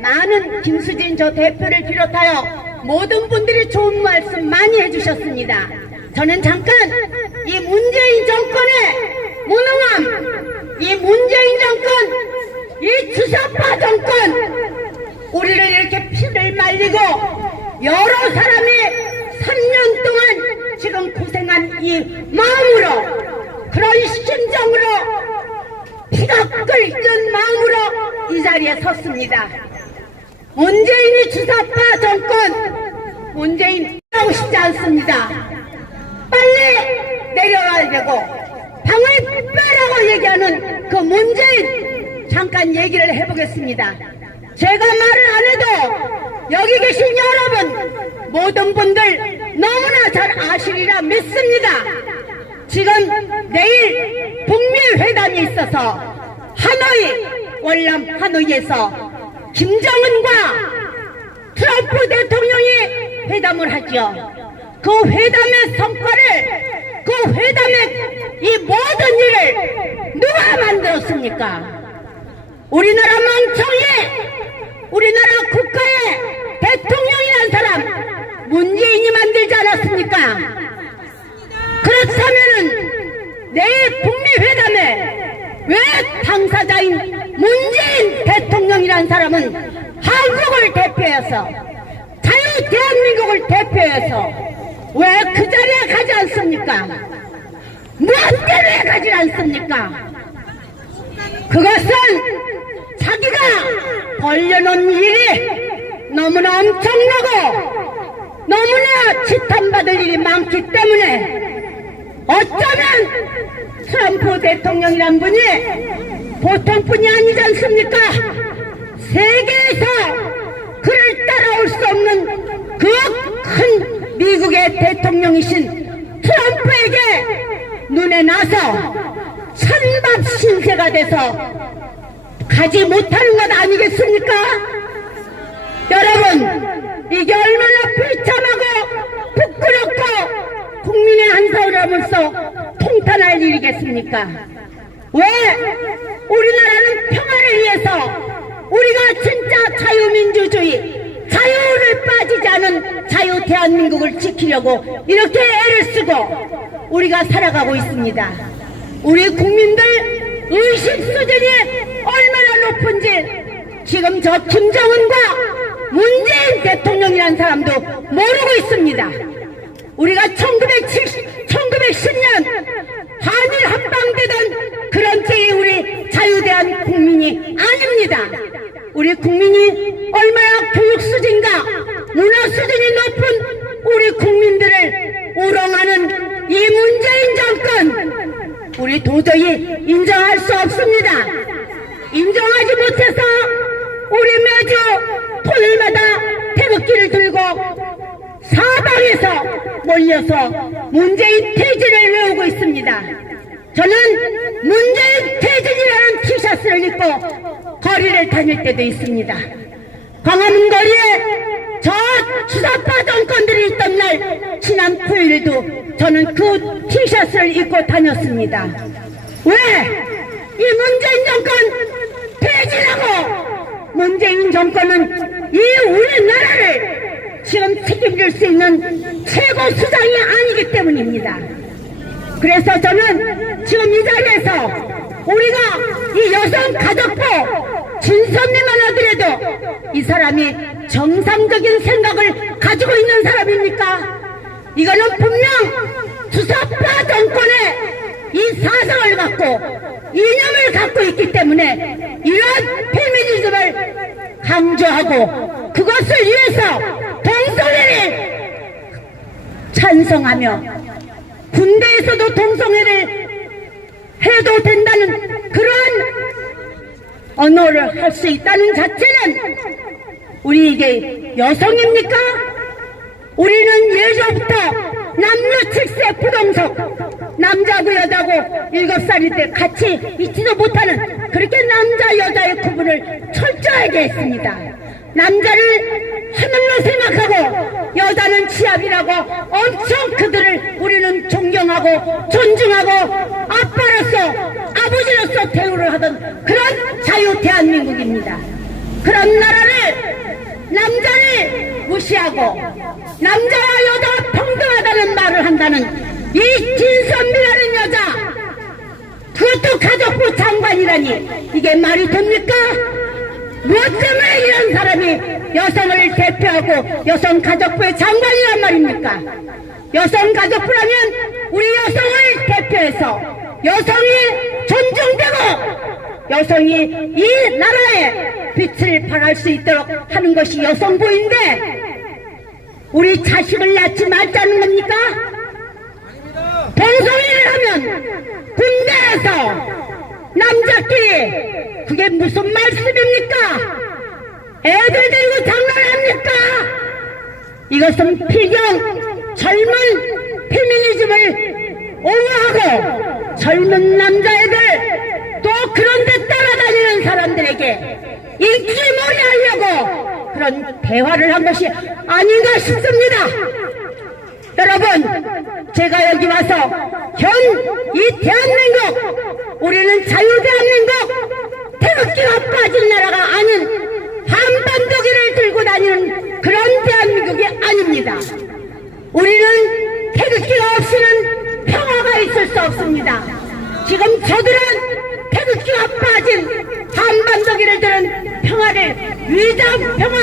많은 김수진 저 대표를 비롯하여 모든 분들이 좋은 말씀 많이 해주셨습니다. 저는 잠깐 이 문재인 정권의 무능함, 이 문재인 정권, 이 주사파 정권, 우리를 이렇게 피를 말리고 여러 사람이 3년 동안 지금 고생한 이 마음으로, 그런 심정으로, 피가 끓는 마음으로 이 자리에 섰습니다. 문재인이 주사파 정권, 문재인 하고 싶지 않습니다. 빨리 내려와야 되고 방을 빼라고 얘기하는 그 문재인 잠깐 얘기를 해보겠습니다. 제가 말을 안 해도 여기 계신 여러분 모든 분들 너무나 잘 아시리라 믿습니다. 지금 내일 북미 회담이 있어서 하노이, 월남 하노이에서 김정은과 트럼프 대통령이 회담을 하죠. 그 회담의 성과를, 그 회담의 이 모든 일을 누가 만들었습니까? 우리나라 멍청이, 우리나라 국가의 대통령이란 사람 문재인이 만들지 않았습니까? 그렇다면은 내일 북미 회담에 왜 당사자인 문재인 대통령이란 사람은 한국을 대표해서, 자유 대한민국을 대표해서 왜 그 자리에 가지 않습니까? 무엇 때문에 가지 않습니까? 그것은 자기가 벌려놓은 일이 너무나 엄청나고 너무나 지탄받을 일이 많기 때문에 어쩌면 트럼프 대통령이란 분이 보통 분이 아니지 않습니까? 세계에서 그를 따라올 수 없는 그 큰 미국의 대통령이신 트럼프에게 눈에 나서 찬밥 신세가 돼서 가지 못하는 것 아니겠습니까? 여러분, 이게 얼마나 비참하고 부끄럽고 국민의 한 사람으로서 통탄할 일이겠습니까? 왜 우리나라는 평화를 위해서 우리가 진짜 자유민주주의, 자유를 빠지지 않은 자유 대한민국을 지키려고 이렇게 애를 쓰고 우리가 살아가고 있습니다. 우리 국민들 의식 수준이 얼마나 높은지 지금 저 김정은과 문재인 대통령이라는 사람도 모르고 있습니다. 우리가 1910년 한일 합방되던 그런 때의 우리 자유대한 국민이 아닙니다. 우리 국민이 얼마나 교육 수준과 문화 수준이 높은 우리 국민들을 우롱하는 이 문재인 정권, 우리 도저히 인정할 수 없습니다. 인정하지 못해서 우리 매주 토요일마다 태극기를 들고 사방에서 몰려서 문재인 퇴진을 외우고 있습니다. 저는 문재인 퇴진이라는 티셔츠를 입고 거리를 다닐 때도 있습니다. 광화문 거리에 저 주사파 정권들이 있던 날 지난 토요일에도 저는 그 티셔츠를 입고 다녔습니다. 왜? 이 문재인 정권 퇴진하고 문재인 정권은 이 우리나라를 지금 책임질 수 있는 최고 수장이 아니기 때문입니다. 그래서 저는 지금 이 자리에서 우리가 이 여성 가족부 진선미만 하더라도 이 사람이 정상적인 생각을 가지고 있는 사람입니까? 이거는 분명 주사파 정권의 이 사상을 갖고 이념을 갖고 있기 때문에 이런 페미니즘을 강조하고 그것을 위해서 동성애를 찬성하며 군대에서도 동성애를 해도 된다는 그러한 언어를 할 수 있다는 자체는 우리에게 여성입니까? 우리는 예전부터 남녀 7세 부동석, 남자고 여자고 7살일 때 같이 있지도 못하는 그렇게 남자 여자의 구분을 철저하게 했습니다. 남자를 하늘로 생각하고 여자는 지압이라고 엄청 그들을 우리는 존경하고 존중하고 아빠로서 아버지로서 대우를 하던 그런 자유 대한민국입니다. 그런 나라를 남자를 무시하고 남자와 여자가 평등하다는 말을 한다는 이 진선미라는 여자, 그것도 가족부 장관이라니 이게 말이 됩니까? 무엇 때문에 이런 사람이 여성을 대표하고 여성가족부의 장관이란 말입니까? 여성가족부라면 우리 여성을 대표해서 여성이 존중되고 여성이 이 나라에 빛을 발할 수 있도록 하는 것이 여성부인데 우리 자식을 낳지 말자는 겁니까? 동성애를 하면 군대에서 남자끼리 그게 무슨 말씀입니까? 애들 데리고 장난합니까? 이것은 필경 젊은 페미니즘을 옹호하고 젊은 남자애들 또 그런 데 따라다니는 사람들에게 인기몰이 하려고 그런 대화를 한 것이 아닌가 싶습니다. 여러분, 제가 여기 와서 이 대한민국, 우리는 자유대한민국, 태극기가 빠진 나라가 아닌 한반도기를 들고 다니는 그런 대한민국이 아닙니다. 우리는 태극기가 없이는 평화가 있을 수 없습니다. 지금 저들은 태극기가 빠진 한반도기를 들은 평화를 위장 평화,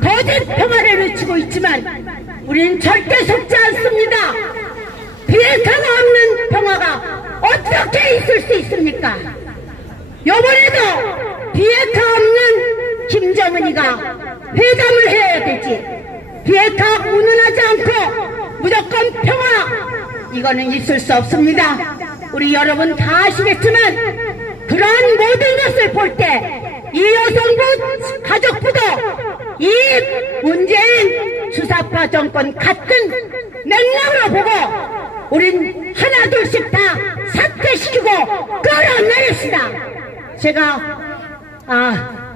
거짓 평화를 외치고 있지만 우리는 절대 속지 않습니다. 비핵화가 없는 평화가 어떻게 있을 수 있습니까? 요번에도 비핵화 없는 김정은이가 회담을 해야 되지. 비핵화 운운하지 않고 무조건 평화, 이거는 있을 수 없습니다. 우리 여러분 다 아시겠지만 그러한 모든 것을 볼 때 이 여성부 가족부도 이 문재인 주사파 정권 같은 맥락으로 보고 우린 하나 둘씩 다 사퇴시키고 끌어내립시다. 제가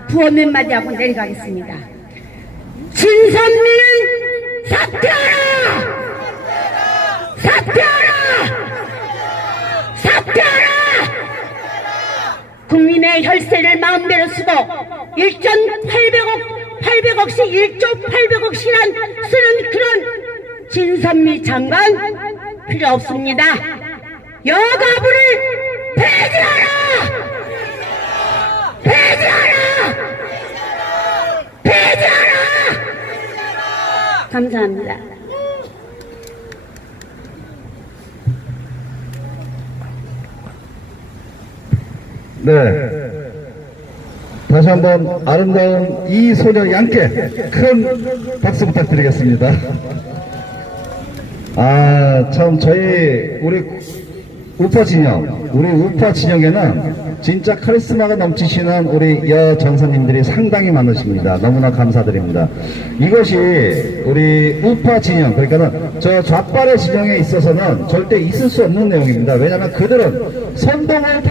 부어 몇 마디 하고 내려가겠습니다. 진선미는 사퇴하라! 사퇴하라! 사퇴하라! 국민의 혈세를 마음대로 쓰고 800억씩 1조 800억씩이란 쓰는 그런 진선미 장관 필요 없습니다. 여가부를 폐지하라! 폐지하라! 폐지하라! 감사합니다. 네. 다시 한번 아름다운 이 소녀 양께 큰 박수 부탁드리겠습니다. 참 우리 우파 진영에는 진짜 카리스마가 넘치시는 우리 여전사님들이 상당히 많으십니다. 너무나 감사드립니다. 이것이 우리 우파 진영, 그러니까는 저 좌빨의 진영에 있어서는 절대 있을 수 없는 내용입니다. 왜냐하면 그들은 선동을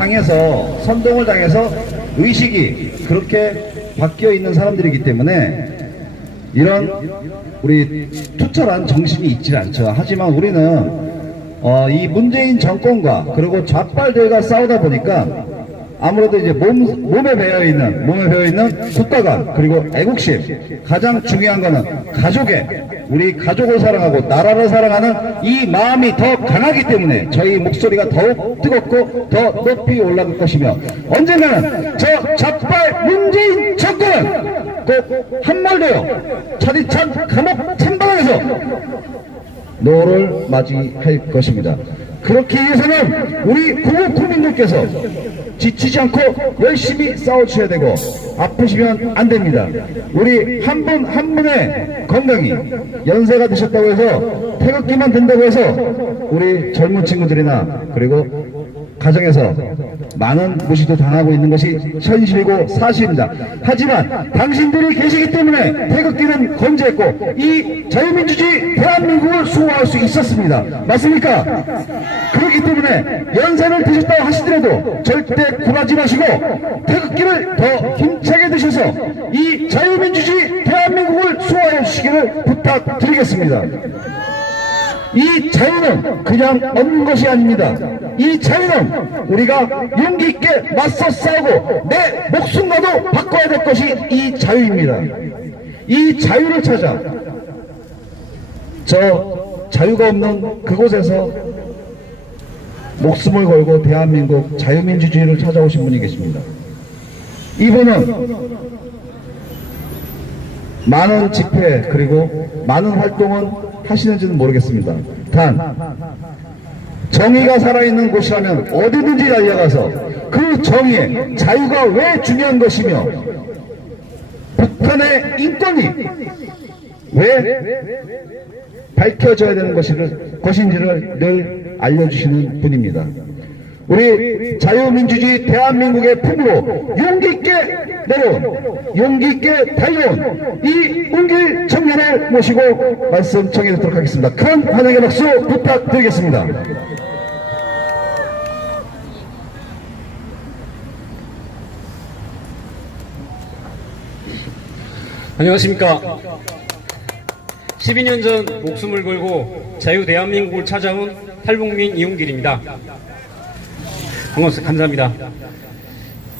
당해서 의식이 그렇게 바뀌어 있는 사람들이기 때문에 이런 우리 투철한 정신이 있질 않죠. 하지만 우리는 이 문재인 정권과 그리고 좌빨들과 싸우다 보니까 아무래도 이제 몸에 배어있는 국가관 그리고 애국심, 가장 중요한 거는 우리 가족을 사랑하고 나라를 사랑하는 이 마음이 더 강하기 때문에 저희 목소리가 더욱 뜨겁고 더 높이 올라갈 것이며, 언젠가는 저 좌빨 문재인 정권은 꼭 한 말도요 차디찬 감옥 찬바닥에서 노를 맞이할 것입니다. 그렇기 위해서는 우리 구국 국민들께서 지치지 않고 열심히 싸워주셔야 되고, 아프시면 안 됩니다. 우리 한 분 한 분의 건강이, 연세가 드셨다고 해서 태극기만 든다고 해서 우리 젊은 친구들이나 그리고 가정에서 많은 무시도 당하고 있는 것이 현실이고 사실입니다. 하지만 당신들이 계시기 때문에 태극기는 건재했고 이 자유민주주의 대한민국을 수호할 수 있었습니다. 맞습니까? 그렇기 때문에 연산을 드셨다고 하시더라도 절대 굴하지 마시고 태극기를 더 힘차게 드셔서 이 자유민주주의 대한민국을 수호해 주시기를 부탁드리겠습니다. 이 자유는 그냥 없는 것이 아닙니다. 이 자유는 우리가 용기 있게 맞서 싸우고 내 목숨과도 바꿔야 될 것이 이 자유입니다. 이 자유를 찾아 저 자유가 없는 그곳에서 목숨을 걸고 대한민국 자유민주주의를 찾아오신 분이 계십니다. 이분은 많은 집회 그리고 많은 활동은 하시는지는 모르겠습니다. 단 정의가 살아있는 곳이라면 어디든지 달려가서 그 정의에 자유가 왜 중요한 것이며 북한의 인권이 왜 밝혀져야 되는 것인지를 늘 알려주시는 분입니다. 우리 자유민주주의 대한민국의 품으로 용기 있게 내려온, 용기 있게 달려온 이 운길 청년을 모시고 말씀 청해 듣도록 하겠습니다. 큰 환영의 박수 부탁드리겠습니다. 안녕하십니까. 12년 전 목숨을 걸고 자유 대한민국을 찾아온 탈북민 이용길입니다. 반갑습니다. 감사합니다.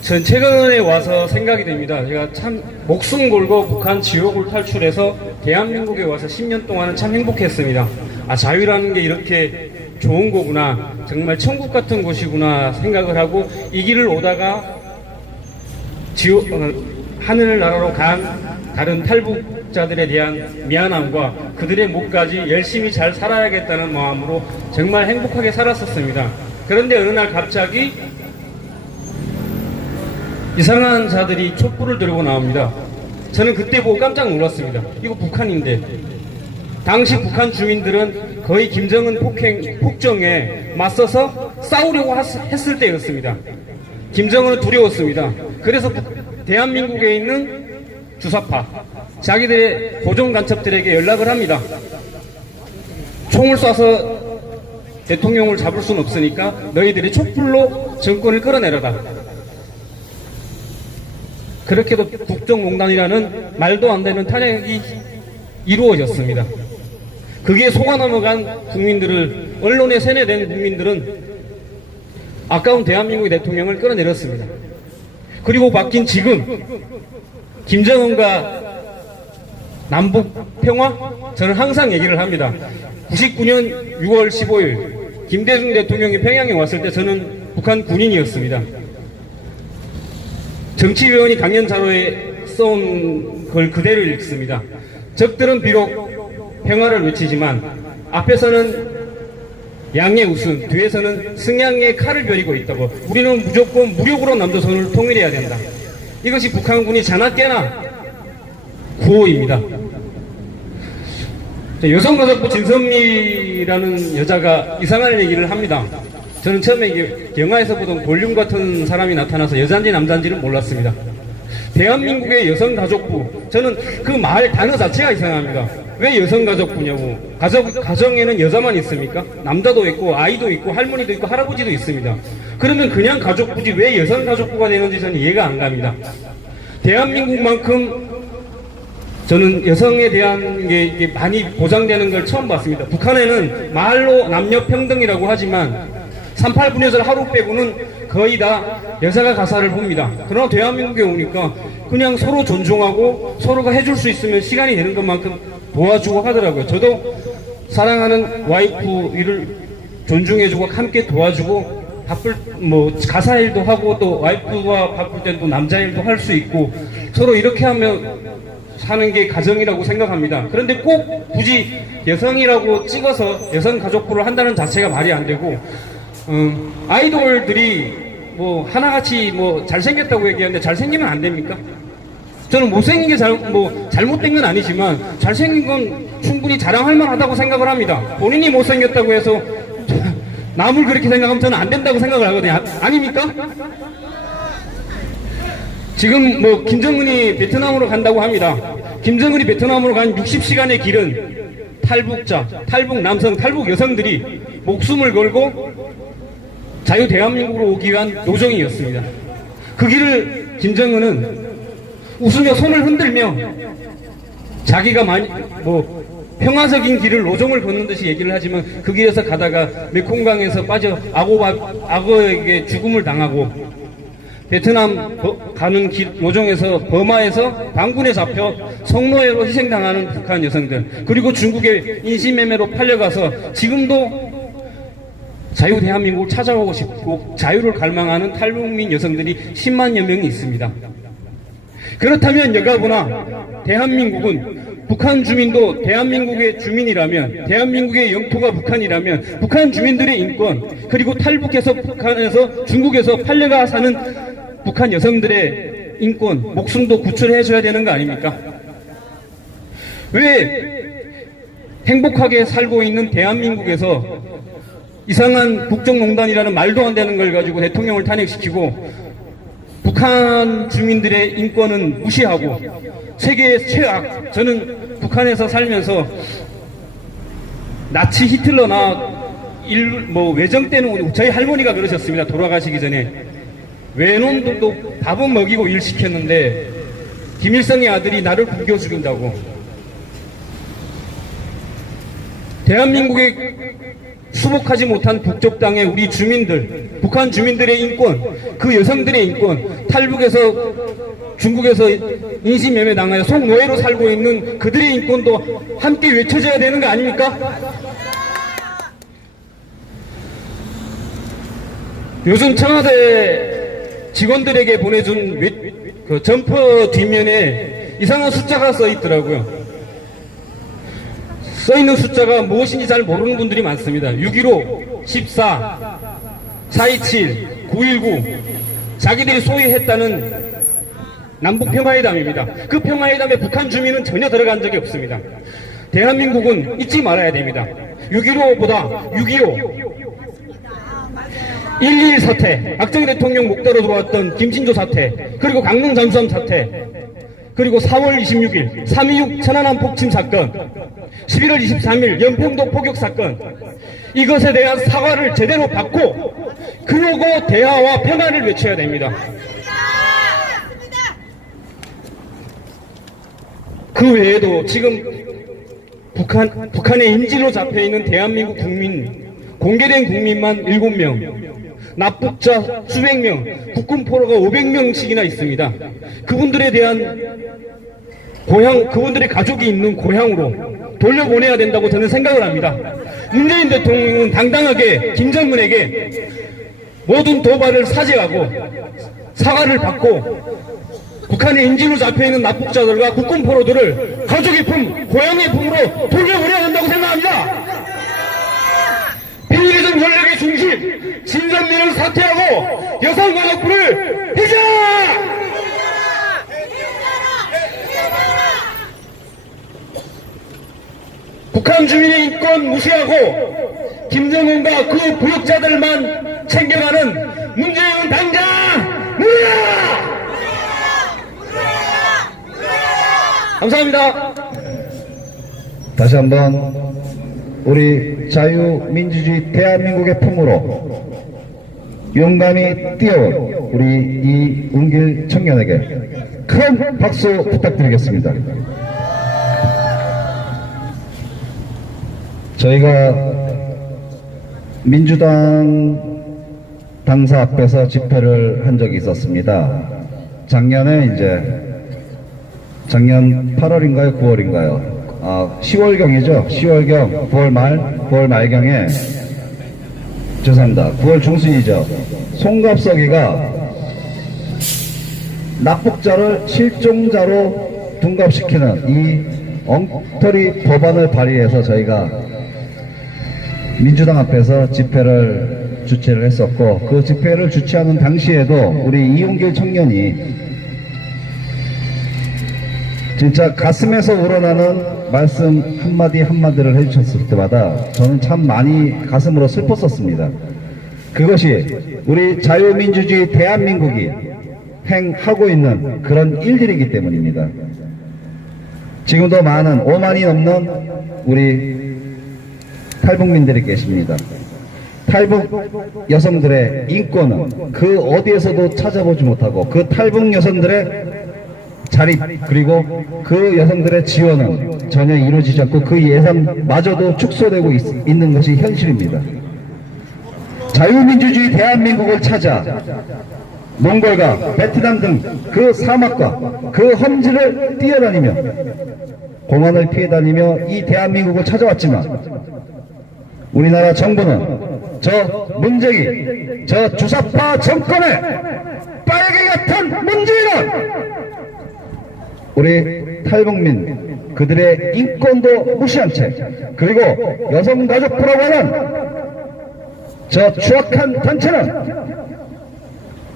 전 최근에 와서 생각이 됩니다. 제가 참 목숨 걸고 북한 지옥을 탈출해서 대한민국에 와서 10년 동안은 참 행복했습니다. 아, 자유라는 게 이렇게 좋은 거구나, 정말 천국 같은 곳이구나 생각을 하고 이 길을 오다가 하늘나라로 간 다른 탈북자들에 대한 미안함과 그들의 몫까지 열심히 잘 살아야겠다는 마음으로 정말 행복하게 살았었습니다. 그런데 어느 날 갑자기 이상한 자들이 촛불을 들고 나옵니다. 저는 그때 보고 깜짝 놀랐습니다. 이거 북한인데. 당시 북한 주민들은 거의 김정은 폭정에 맞서서 싸우려고 했을 때였습니다. 김정은은 두려웠습니다. 그래서 대한민국에 있는 주사파, 자기들의 고정 간첩들에게 연락을 합니다. 총을 쏴서 대통령을 잡을 수는 없으니까 너희들이 촛불로 정권을 끌어내려라. 그렇게도 국정농단이라는 말도 안 되는 탄핵이 이루어졌습니다. 그게 속아 넘어간 국민들을, 언론에 세뇌된 국민들은 아까운 대한민국의 대통령을 끌어내렸습니다. 그리고 바뀐 지금 김정은과 남북 평화? 저는 항상 얘기를 합니다. 99년 6월 15일 김대중 대통령이 평양에 왔을 때 저는 북한 군인이었습니다. 정치위원이 강연자료에 써온 걸 그대로 읽습니다. 적들은 비록 평화를 외치지만 앞에서는 양의 웃음, 뒤에서는 승양의 칼을 벼리고 있다고. 우리는 무조건 무력으로 남조선을 통일해야 된다. 이것이 북한군이 자나깨나 구호입니다. 여성가족부 진선미라는 여자가 이상한 얘기를 합니다. 저는 처음에 이게 영화에서 보던 골룸 같은 사람이 나타나서 여잔지 남잔지는 몰랐습니다. 대한민국의 여성가족부, 저는 그 말 단어 자체가 이상합니다. 왜 여성가족부냐고. 가정에는 여자만 있습니까? 남자도 있고 아이도 있고 할머니도 있고 할아버지도 있습니다. 그러면 그냥 가족부지 왜 여성가족부가 되는지 저는 이해가 안 갑니다. 대한민국만큼 저는 여성에 대한 게 많이 보장되는 걸 처음 봤습니다. 북한에는 말로 남녀평등이라고 하지만 38 분여설 하루 빼고는 거의 다 여자가 가사를 봅니다. 그러나 대한민국에 오니까 그냥 서로 존중하고 서로가 해줄 수 있으면 시간이 되는 것만큼 도와주고 하더라고요. 저도 사랑하는 와이프 일을 존중해주고 함께 도와주고 가사 일도 하고 또 와이프가 바쁠 땐 또 남자 일도 할 수 있고 서로 이렇게 하면 사는 게 가정이라고 생각합니다. 그런데 꼭 굳이 여성이라고 찍어서 여성가족부를 한다는 자체가 말이 안 되고, 아이돌들이 뭐 하나같이 뭐 잘생겼다고 얘기하는데 잘생기면 안 됩니까? 저는 못생긴 게 잘못된 건 아니지만 잘생긴 건 충분히 자랑할 만하다고 생각을 합니다. 본인이 못생겼다고 해서 남을 그렇게 생각하면 저는 안 된다고 생각을 하거든요. 아닙니까? 지금 뭐 김정은이 베트남으로 간다고 합니다. 김정은이 베트남으로 간 60시간의 길은 탈북자, 탈북 남성, 탈북 여성들이 목숨을 걸고 자유 대한민국으로 오기 위한 노정이었습니다. 그 길을 김정은은 웃으며 손을 흔들며 자기가 평화적인 길을 노정을 걷는 듯이 얘기를 하지만 그 길에서 가다가 메콩강에서 빠져 악어에게 죽음을 당하고 베트남 가는 노정에서 버마에서 반군에 잡혀 성노예로 희생당하는 북한 여성들, 그리고 중국의 인신매매로 팔려가서 지금도 자유 대한민국을 찾아오고 싶고 자유를 갈망하는 탈북민 여성들이 10만여 명이 있습니다. 그렇다면 여가부나 대한민국은 북한 주민도 대한민국의 주민이라면, 대한민국의 영토가 북한이라면 북한 주민들의 인권, 그리고 탈북해서 북한에서 중국에서 팔려가 사는 북한 여성들의 인권, 목숨도 구출해줘야 되는 거 아닙니까? 왜 행복하게 살고 있는 대한민국에서 이상한 국정농단이라는 말도 안 되는 걸 가지고 대통령을 탄핵시키고 북한 주민들의 인권은 무시하고 세계의 최악, 저는 북한에서 살면서 나치 히틀러나 외정 때는 저희 할머니가 그러셨습니다. 돌아가시기 전에 외놈들도 밥은 먹이고 일 시켰는데 김일성의 아들이 나를 굶겨 죽인다고. 대한민국에 수복하지 못한 북쪽 땅의 우리 주민들, 북한 주민들의 인권, 그 여성들의 인권, 탈북에서 중국에서 인신매매 당하여 속노예로 살고 있는 그들의 인권도 함께 외쳐져야 되는 거 아닙니까? 요즘 청와대 직원들에게 보내준 그 점퍼 뒷면에 이상한 숫자가 써 있더라고요. 써 있는 숫자가 무엇인지 잘 모르는 분들이 많습니다. 615, 14, 427, 919, 자기들이 소위 했다는 남북평화회담입니다. 그 평화회담에 북한 주민은 전혀 들어간 적이 없습니다. 대한민국은 잊지 말아야 됩니다. 6.15보다 6.25, 1.1 사태, 박정희 대통령 목다로 들어왔던 김신조 사태, 그리고 강릉 잠수함 사태, 그리고 4월 26일 3.26 천안함 폭침 사건, 11월 23일 연평도 포격 사건, 이것에 대한 사과를 제대로 받고 그러고 대화와 평화를 외쳐야 됩니다. 그 외에도 지금 북한의 인질로 잡혀있는 대한민국 국민, 공개된 국민만 7명, 납북자 수백 명, 국군포로가 500명씩이나 있습니다. 그분들에 대한 그분들의 가족이 있는 고향으로 돌려보내야 된다고 저는 생각을 합니다. 문재인 대통령은 당당하게 김정은에게 모든 도발을 사죄하고 사과를 받고 북한의 인질로 잡혀있는 납북자들과 국군포로들을 가족의 품, 고향의 품으로 돌려보내야 한다고 생각합니다. 페미니즘 권력의 중심 진선미를 사퇴하고 여성가족부를 해자! 북한 주민의 인권 무시하고 김정은과 그 부역자들만 챙겨가는 문재인 당장 물러라! 감사합니다. 다시 한번 우리 자유민주주의 대한민국의 품으로 용감히 뛰어온 우리 이운길 청년에게 큰 박수 부탁드리겠습니다. 저희가 민주당 당사 앞에서 집회를 한 적이 있었습니다. 작년 8월인가요? 9월인가요? 10월경이죠. 10월경, 9월 말경에, 죄송합니다. 9월 중순이죠. 송갑석이가 납북자를 실종자로 둔갑시키는 이 엉터리 법안을 발의해서 저희가 민주당 앞에서 집회를 주최를 했었고, 그 집회를 주최하는 당시에도 우리 이운길 청년이 진짜 가슴에서 우러나는 말씀 한마디 한마디를 해주셨을 때마다 저는 참 많이 가슴으로 슬펐었습니다. 그것이 우리 자유민주주의 대한민국이 행하고 있는 그런 일들이기 때문입니다. 지금도 많은 5만이 넘는 우리 탈북민들이 계십니다. 탈북 여성들의 인권은 그 어디에서도 찾아보지 못하고 그 탈북 여성들의 자립 그리고 그 여성들의 지원은 전혀 이루어지지 않고 그 예산마저도 축소되고 있는 것이 현실입니다. 자유민주주의 대한민국을 찾아 몽골과 베트남 등 그 사막과 그 험지를 뛰어다니며 공안을 피해 다니며 이 대한민국을 찾아왔지만 우리나라 정부는 저 문재인, 저 주사파 정권의 빨개 같은 문재인은 우리 탈북민 그들의 인권도 무시한 채 그리고 여성가족부라고 하는 저 추악한 단체는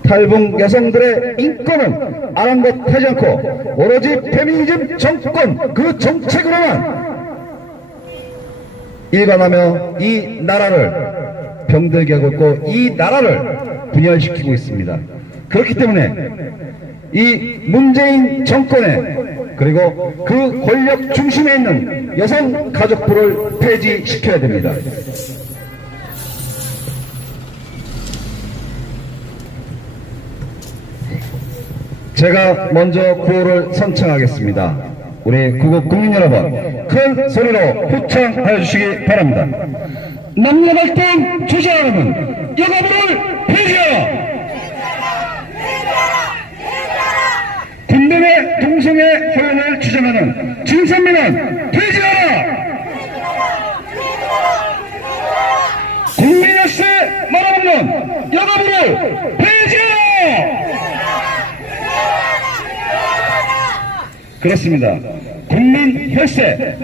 탈북 여성들의 인권은 아랑곳하지 않고 오로지 페미니즘 정권 그 정책으로만 일관하며 이 나라를 병들게 하고 있고 이 나라를 분열시키고 있습니다. 그렇기 때문에 이 문재인 정권의 그리고 그 권력 중심에 있는 여성가족부를 폐지시켜야 됩니다. 제가 먼저 구호를 선창하겠습니다. 우리 구국 국민 여러분, 큰 소리로 후청하여 주시기 바랍니다. 남녀 갈등 주저하는 여가부를 폐지하라! 군대의 동성애 허용을 주장하는 진선민은 폐지하라! 국민연세 말아먹는 여가부를 폐지하라! 그렇습니다. 국민 혈세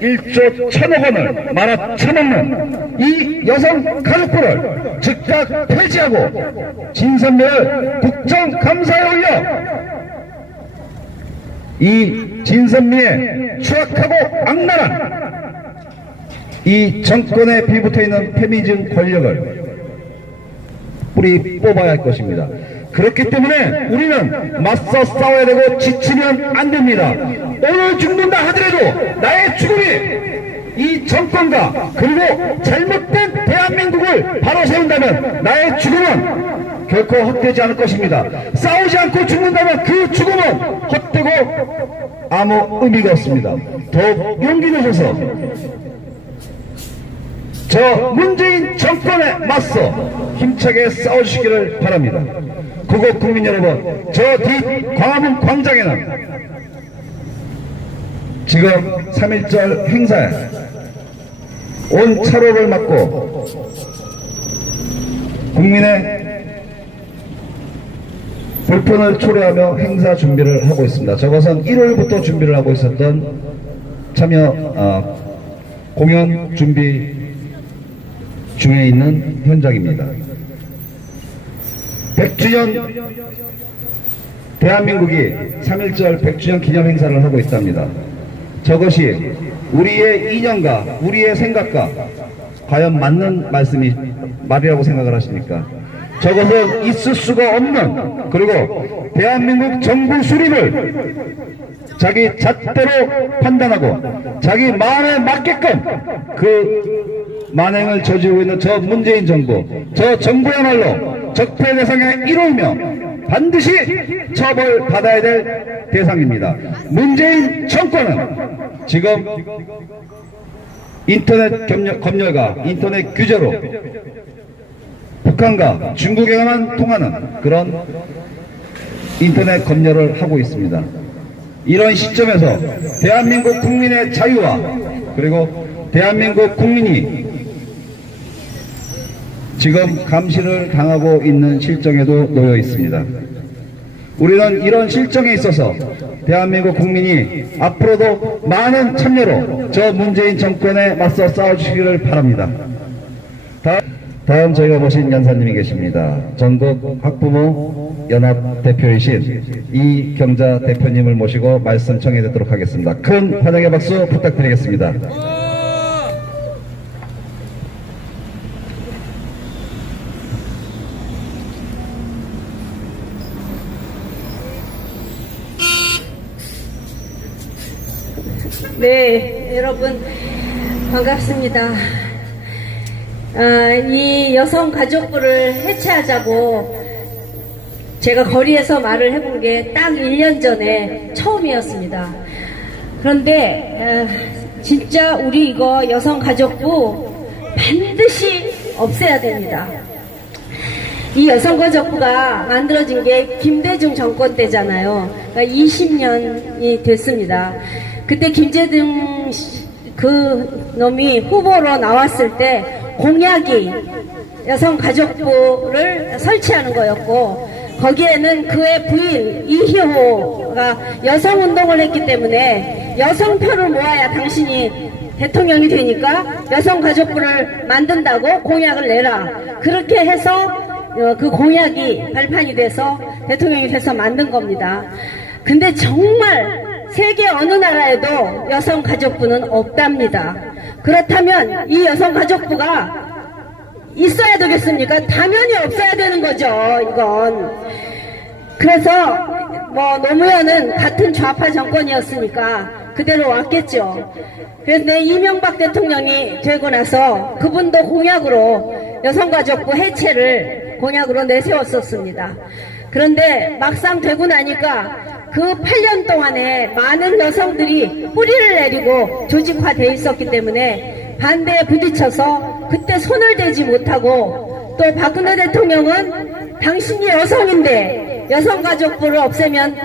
1조 1,000억 원을 말아 처먹는 이 여성 가족부를 즉각 폐지하고 진선미를 국정감사에 올려 이 진선미의 추악하고 악랄한 이 정권에 비붙어 있는 페미니즘 권력을 뿌리 뽑아야 할 것입니다. 그렇기 때문에 우리는 맞서 싸워야 되고 지치면 안 됩니다. 오늘 죽는다 하더라도 나의 죽음이 이 정권과 그리고 잘못된 대한민국을 바로 세운다면 나의 죽음은 결코 헛되지 않을 것입니다. 싸우지 않고 죽는다면 그 죽음은 헛되고 아무 의미가 없습니다. 더욱 용기 내셔서 저 문재인 정권에 맞서 힘차게 싸워주시기를 바랍니다. 구국 국민 여러분, 저 뒤 광화문 광장에는 지금 3.1절 행사에 온 차로를 막고 국민의 불편을 초래하며 행사 준비를 하고 있습니다. 저것은 1월부터 준비를 하고 있었던 공연 준비 중에 있는 현장입니다. 100주년 대한민국이 3.1절 100주년 기념 행사를 하고 있답니다. 저것이 우리의 이념과 우리의 생각과 과연 맞는 말이라고 생각을 하십니까? 저것은 있을 수가 없는, 그리고 대한민국 정부 수립을 자기 잣대로 판단하고 자기 마음에 맞게끔 그 만행을 저지르고 있는 저 문재인 정부, 저 정부야말로 적폐 대상의 1호이며 반드시 처벌받아야 될 대상입니다. 문재인 정권은 지금 인터넷 검열과 인터넷 규제로 북한과 중국에만 통하는 그런 인터넷 검열을 하고 있습니다. 이런 시점에서 대한민국 국민의 자유와 그리고 대한민국 국민이 지금 감시를 당하고 있는 실정에도 놓여 있습니다. 우리는 이런 실정에 있어서 대한민국 국민이 앞으로도 많은 참여로 저 문재인 정권에 맞서 싸워주시기를 바랍니다. 다음 저희가 모신 연사님이 계십니다. 전국 학부모 연합 대표이신 이경자 대표님을 모시고 말씀 청해 듣도록 하겠습니다. 큰 환영의 박수 부탁드리겠습니다. 네, 여러분 반갑습니다. 이 여성가족부를 해체하자고 제가 거리에서 말을 해본 게 딱 1년 전에 처음이었습니다. 그런데 진짜 우리 이거 여성가족부 반드시 없애야 됩니다. 이 여성가족부가 만들어진 게 김대중 정권 때잖아요. 그러니까 20년이 됐습니다. 그때 김대중 그 놈이 후보로 나왔을 때 공약이 여성가족부를 설치하는 거였고, 거기에는 그의 부인 이희호가 여성운동을 했기 때문에 여성표를 모아야 당신이 대통령이 되니까 여성가족부를 만든다고 공약을 내라. 그렇게 해서 그 공약이 발판이 돼서 대통령이 돼서 만든 겁니다. 근데 정말 세계 어느 나라에도 여성가족부는 없답니다. 그렇다면 이 여성가족부가 있어야 되겠습니까? 당연히 없어야 되는 거죠, 이건. 그래서 노무현은 같은 좌파 정권이었으니까 그대로 왔겠죠. 그런데 이명박 대통령이 되고 나서 그분도 공약으로 여성가족부 해체를 공약으로 내세웠었습니다. 그런데 막상 되고 나니까 그 8년 동안에 많은 여성들이 뿌리를 내리고 조직화되어 있었기 때문에 반대에 부딪혀서 그때 손을 대지 못하고, 또 박근혜 대통령은 당신이 여성인데 여성가족부를 없애면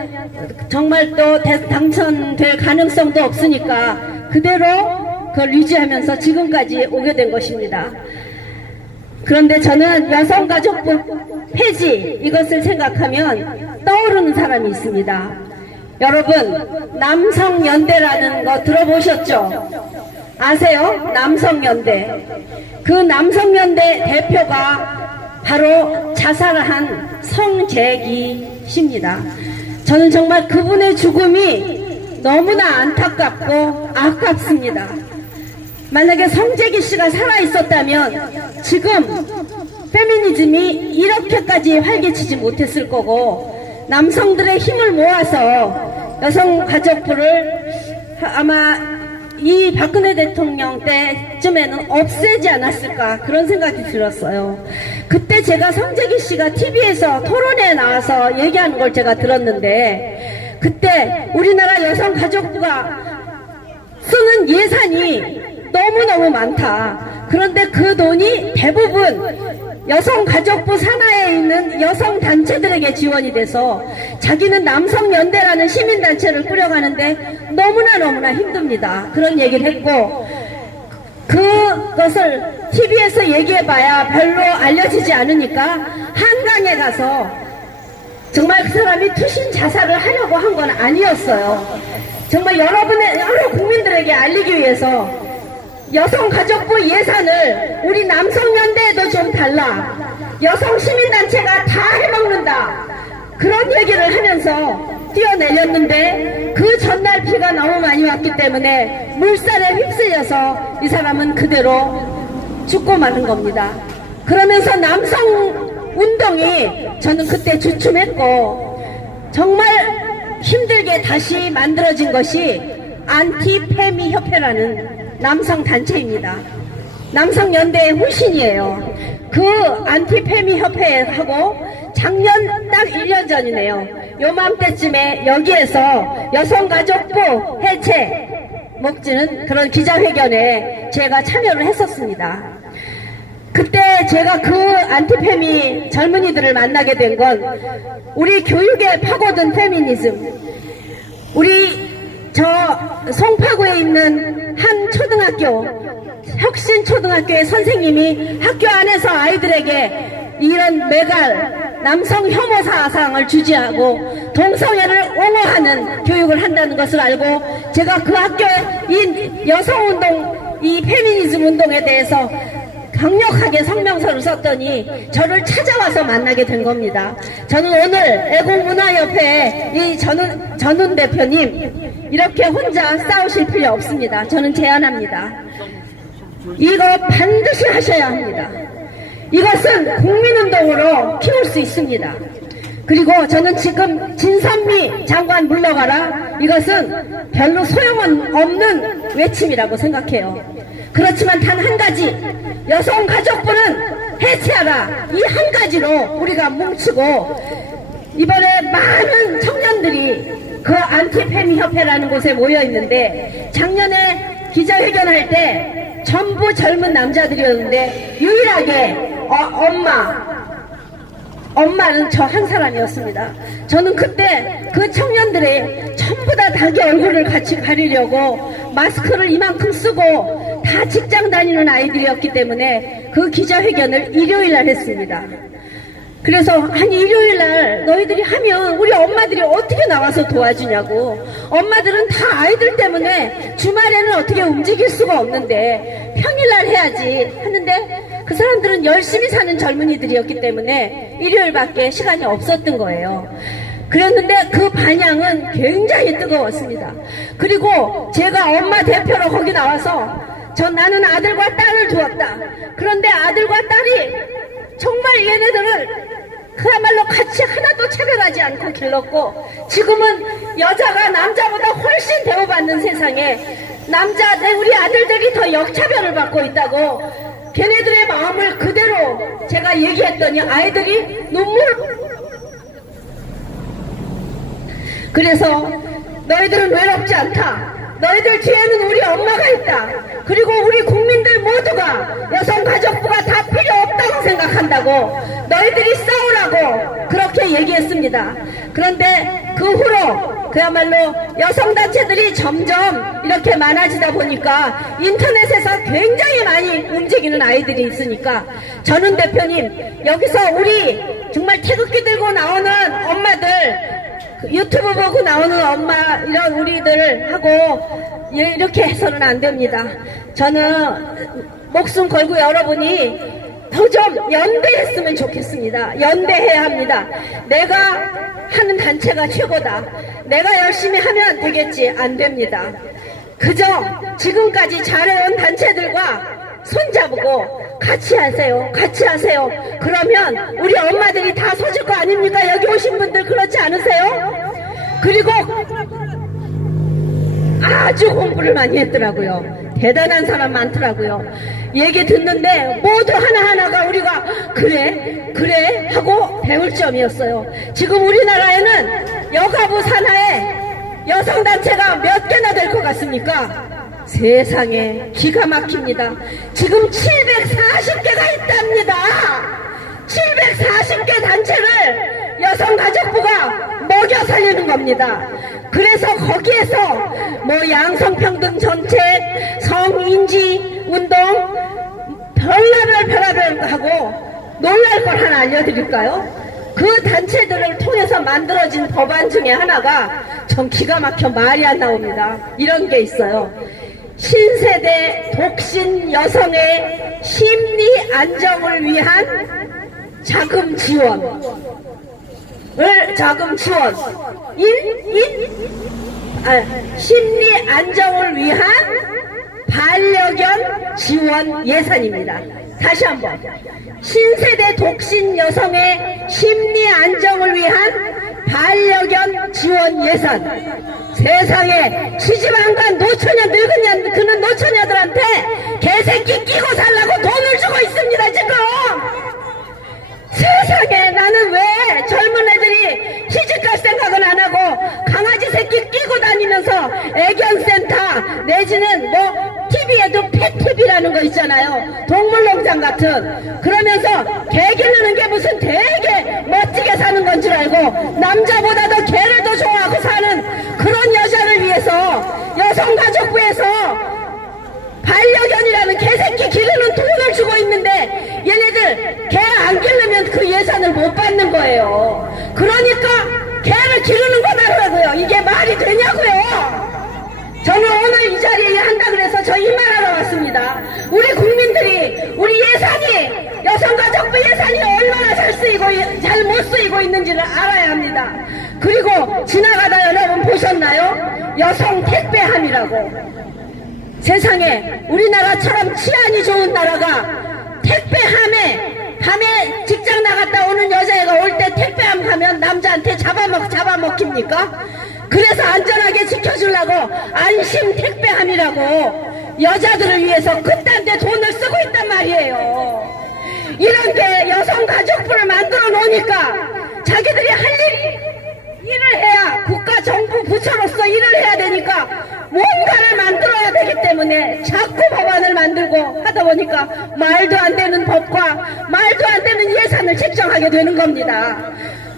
정말 또 당선될 가능성도 없으니까 그대로 그걸 유지하면서 지금까지 오게 된 것입니다. 그런데 저는 여성가족부 폐지 이것을 생각하면 떠오르는 사람이 있습니다. 여러분, 남성연대라는 거 들어보셨죠? 아세요? 남성연대. 그 남성연대 대표가 바로 자살한 성재기 씨입니다. 저는 정말 그분의 죽음이 너무나 안타깝고 아깝습니다. 만약에 성재기 씨가 살아있었다면 지금 페미니즘이 이렇게까지 활개치지 못했을 거고, 남성들의 힘을 모아서 여성가족부를 아마 이 박근혜 대통령 때쯤에는 없애지 않았을까, 그런 생각이 들었어요. 그때 제가 성재기 씨가 TV에서 토론회에 나와서 얘기하는 걸 제가 들었는데, 그때 우리나라 여성가족부가 쓰는 예산이 너무너무 많다. 그런데 그 돈이 대부분 여성가족부 산하에 있는 여성단체들에게 지원이 돼서 자기는 남성연대라는 시민단체를 꾸려가는데 너무나 힘듭니다. 그런 얘기를 했고, 그것을 TV에서 얘기해봐야 별로 알려지지 않으니까 한강에 가서 정말 그 사람이 투신 자살을 하려고 한 건 아니었어요. 정말 여러 국민들에게 알리기 위해서 여성가족부 예산을 우리 남성연대에도 좀 달라, 여성 시민단체가 다 해먹는다, 그런 얘기를 하면서 뛰어내렸는데, 그 전날 비가 너무 많이 왔기 때문에 물살에 휩쓸려서 이 사람은 그대로 죽고 마는 겁니다. 그러면서 남성운동이 저는 그때 주춤했고, 정말 힘들게 다시 만들어진 것이 안티페미 협회라는 남성단체입니다. 남성연대의 후신이에요. 그 안티페미 협회하고 작년 딱 1년 전이네요. 요맘때쯤에 여기에서 여성가족부 해체 목지는 그런 기자회견에 제가 참여를 했었습니다. 그때 제가 그 안티페미 젊은이들을 만나게 된 건 우리 교육에 파고든 페미니즘, 우리 송파구에 있는 한 초등학교, 혁신초등학교의 선생님이 학교 안에서 아이들에게 이런 매갈 남성 혐오 사상을 주지하고 동성애를 옹호하는 교육을 한다는 것을 알고, 제가 그 학교에 이 여성운동, 이 페미니즘 운동에 대해서 강력하게 성명서를 썼더니 저를 찾아와서 만나게 된 겁니다. 저는 오늘 애국문화협회 이 전훈 대표님 이렇게 혼자 싸우실 필요 없습니다. 저는 제안합니다. 이거 반드시 하셔야 합니다. 이것은 국민운동으로 키울 수 있습니다. 그리고 저는 지금 진선미 장관 물러가라, 이것은 별로 소용은 없는 외침이라고 생각해요. 그렇지만 단 한 가지, 여성가족부는 해체하라, 이 한 가지로 우리가 뭉치고, 이번에 많은 청년들이 그 안티페미협회라는 곳에 모여있는데, 작년에 기자회견할 때 전부 젊은 남자들이었는데 유일하게 엄마는 저 한 사람이었습니다. 저는 그때 그 청년들의 전부 다 자기 얼굴을 같이 가리려고 마스크를 이만큼 쓰고 다 직장 다니는 아이들이었기 때문에 그 기자회견을 일요일날 했습니다. 그래서 아니 일요일날 너희들이 하면 우리 엄마들이 어떻게 나와서 도와주냐고. 엄마들은 다 아이들 때문에 주말에는 어떻게 움직일 수가 없는데 평일날 해야지 하는데, 그 사람들은 열심히 사는 젊은이들이었기 때문에 일요일밖에 시간이 없었던 거예요. 그랬는데 그 반향은 굉장히 뜨거웠습니다. 그리고 제가 엄마 대표로 거기 나와서 나는 아들과 딸을 두었다. 그런데 아들과 딸이 정말 얘네들을 그야말로 같이 하나도 차별하지 않고 길렀고, 지금은 여자가 남자보다 훨씬 대우받는 세상에 우리 아들들이 더 역차별을 받고 있다고 걔네들의 마음을 그대로 제가 얘기했더니 아이들이 그래서 너희들은 외롭지 않다. 너희들 뒤에는 우리 엄마가 있다. 그리고 우리 국민들 모두가 여성가족부가 다 필요 없다고 생각한다고, 너희들이 싸우라고 그렇게 얘기했습니다. 그런데 그 후로 그야말로 여성단체들이 점점 이렇게 많아지다 보니까 인터넷에서 굉장히 많이 움직이는 아이들이 있으니까, 전훈 대표님 여기서 우리 정말 태극기 들고 나오는 엄마들, 유튜브 보고 나오는 엄마 이런 우리들하고 이렇게 해서는 안 됩니다. 저는 목숨 걸고 여러분이 더 좀 연대했으면 좋겠습니다. 연대해야 합니다. 내가 하는 단체가 최고다. 내가 열심히 하면 되겠지. 안 됩니다. 그저 지금까지 잘해온 단체들과 손잡고 같이 하세요. 같이 하세요. 그러면 우리 엄마들이 다 서줄 거 아닙니까? 여기 오신 분들 그렇지 않으세요? 그리고 아주 공부를 많이 했더라고요. 대단한 사람 많더라고요. 얘기 듣는데 모두 하나하나가 우리가 그래 하고 배울 점이었어요. 지금 우리나라에는 여가부 산하에 여성단체가 몇 개나 될 것 같습니까? 세상에 기가 막힙니다. 지금 740개가 있답니다. 740개 단체를 여성가족부가 먹여 살리는 겁니다. 그래서 거기에서 뭐 양성평등 정책, 성인지 운동, 별의별 하고, 놀랄 걸 하나 알려드릴까요? 그 단체들을 통해서 만들어진 법안 중에 하나가 전 기가 막혀 말이 안 나옵니다. 이런 게 있어요. 신세대 독신 여성의 심리 안정을 위한 자금 지원. 심리 안정을 위한 반려견 지원 예산입니다. 다시 한번. 신세대 독신 여성의 심리 안정을 위한 반려견 지원 예산. 세상에 시집 안 간 노처녀 늙은 노처녀들한테 개새끼 끼고 살라고 돈을 주고 있습니다 지금. 세상에, 나는 왜 젊은 애들이 시집갈 생각은 안 하고 강아지 새끼 끼고 다니면서 애견센터 내지는 뭐 TV에도 펫TV라는 거 있잖아요. 동물농장 같은. 그러면서 개 기르는 게 무슨 되게 멋지게 사는 건 줄 알고 남자보다도 개를 더 좋아하고 사는 그런 여자를 위해서 여성가족부에서 반려견이라는 개새끼 기르는 돈을 주고 있는데 얘네들 개 안 기르면 그 예산을 못 받는 거예요. 그러니까 개를 기르는 거다라고요. 이게 말이 되냐고요. 저는 오늘 이 자리에 한다 그래서 저 이 말하러 왔습니다. 우리 국민들이 우리 예산이 여성 택배함이라고. 세상에 우리나라처럼 치안이 좋은 나라가 택배함에 밤에 직장 나갔다 오는 여자애가 올 때 택배함 가면 남자한테 잡아먹힙니까? 그래서 안전하게 지켜주려고 안심 택배함이라고 여자들을 위해서 그딴 데 돈을 쓰고 있단 말이에요. 이런데 여성가족부를 만들어 놓으니까 자기들이 할 일을 해야 국가 정부 부처로서 일을 해야 되니까 뭔가를 만들어야 되기 때문에 자꾸 법안을 만들고 하다 보니까 말도 안 되는 법과 말도 안 되는 예산을 책정하게 되는 겁니다.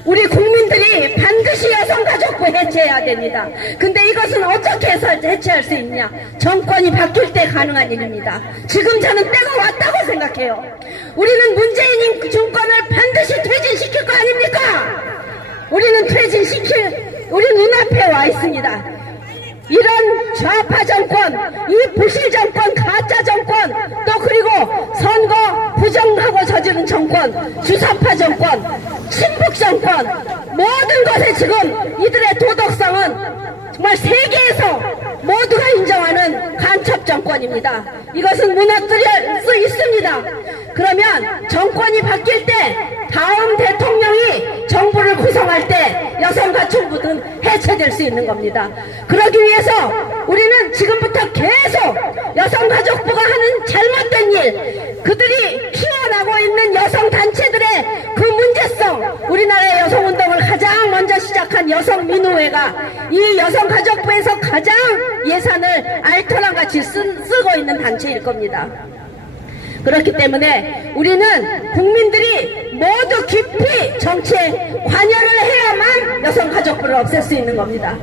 우리 국민들이 반드시 여성가족부 해체해야 됩니다. 근데 이것은 어떻게 해서 해체할 수 있냐? 정권이 바뀔 때 가능한 일입니다. 지금 저는 때가 왔다고 생각해요. 우리는 문재인 정권을 반드시 퇴진시킬 거 아닙니까? 우리는 우리 눈앞에 와 있습니다. 이런 좌파 정권, 이 부실 정권, 가짜 정권, 또 그리고 선거 부정하고 저지른 정권, 주사파 정권, 친북 정권, 모든 것에 지금 이들의 도덕성은 정말 세계에서 모두가 인정하는 간첩 정권입니다. 이것은 무너뜨릴 수 있습니다. 그러면 정권이 바뀔 때 다음 대통령이 정부를 구성할 때 여성가족부는 해체될 수 있는 겁니다. 그러기 위해서 우리는 지금부터 계속 여성가족부가 하는 잘못된 일, 그들이 키워나고 있는 여성단체들의 그 문제성, 우리나라의 여성운동을 가장 먼저 시작한 여성민우회가 이 여성가족부에서 가장 예산을 알토란같이 쓰고 있는 단체일 겁니다. 그렇기 때문에 우리는 국민들이 모두 깊이 정치에 관여를 해야만 여성가족부를 없앨 수 있는 겁니다.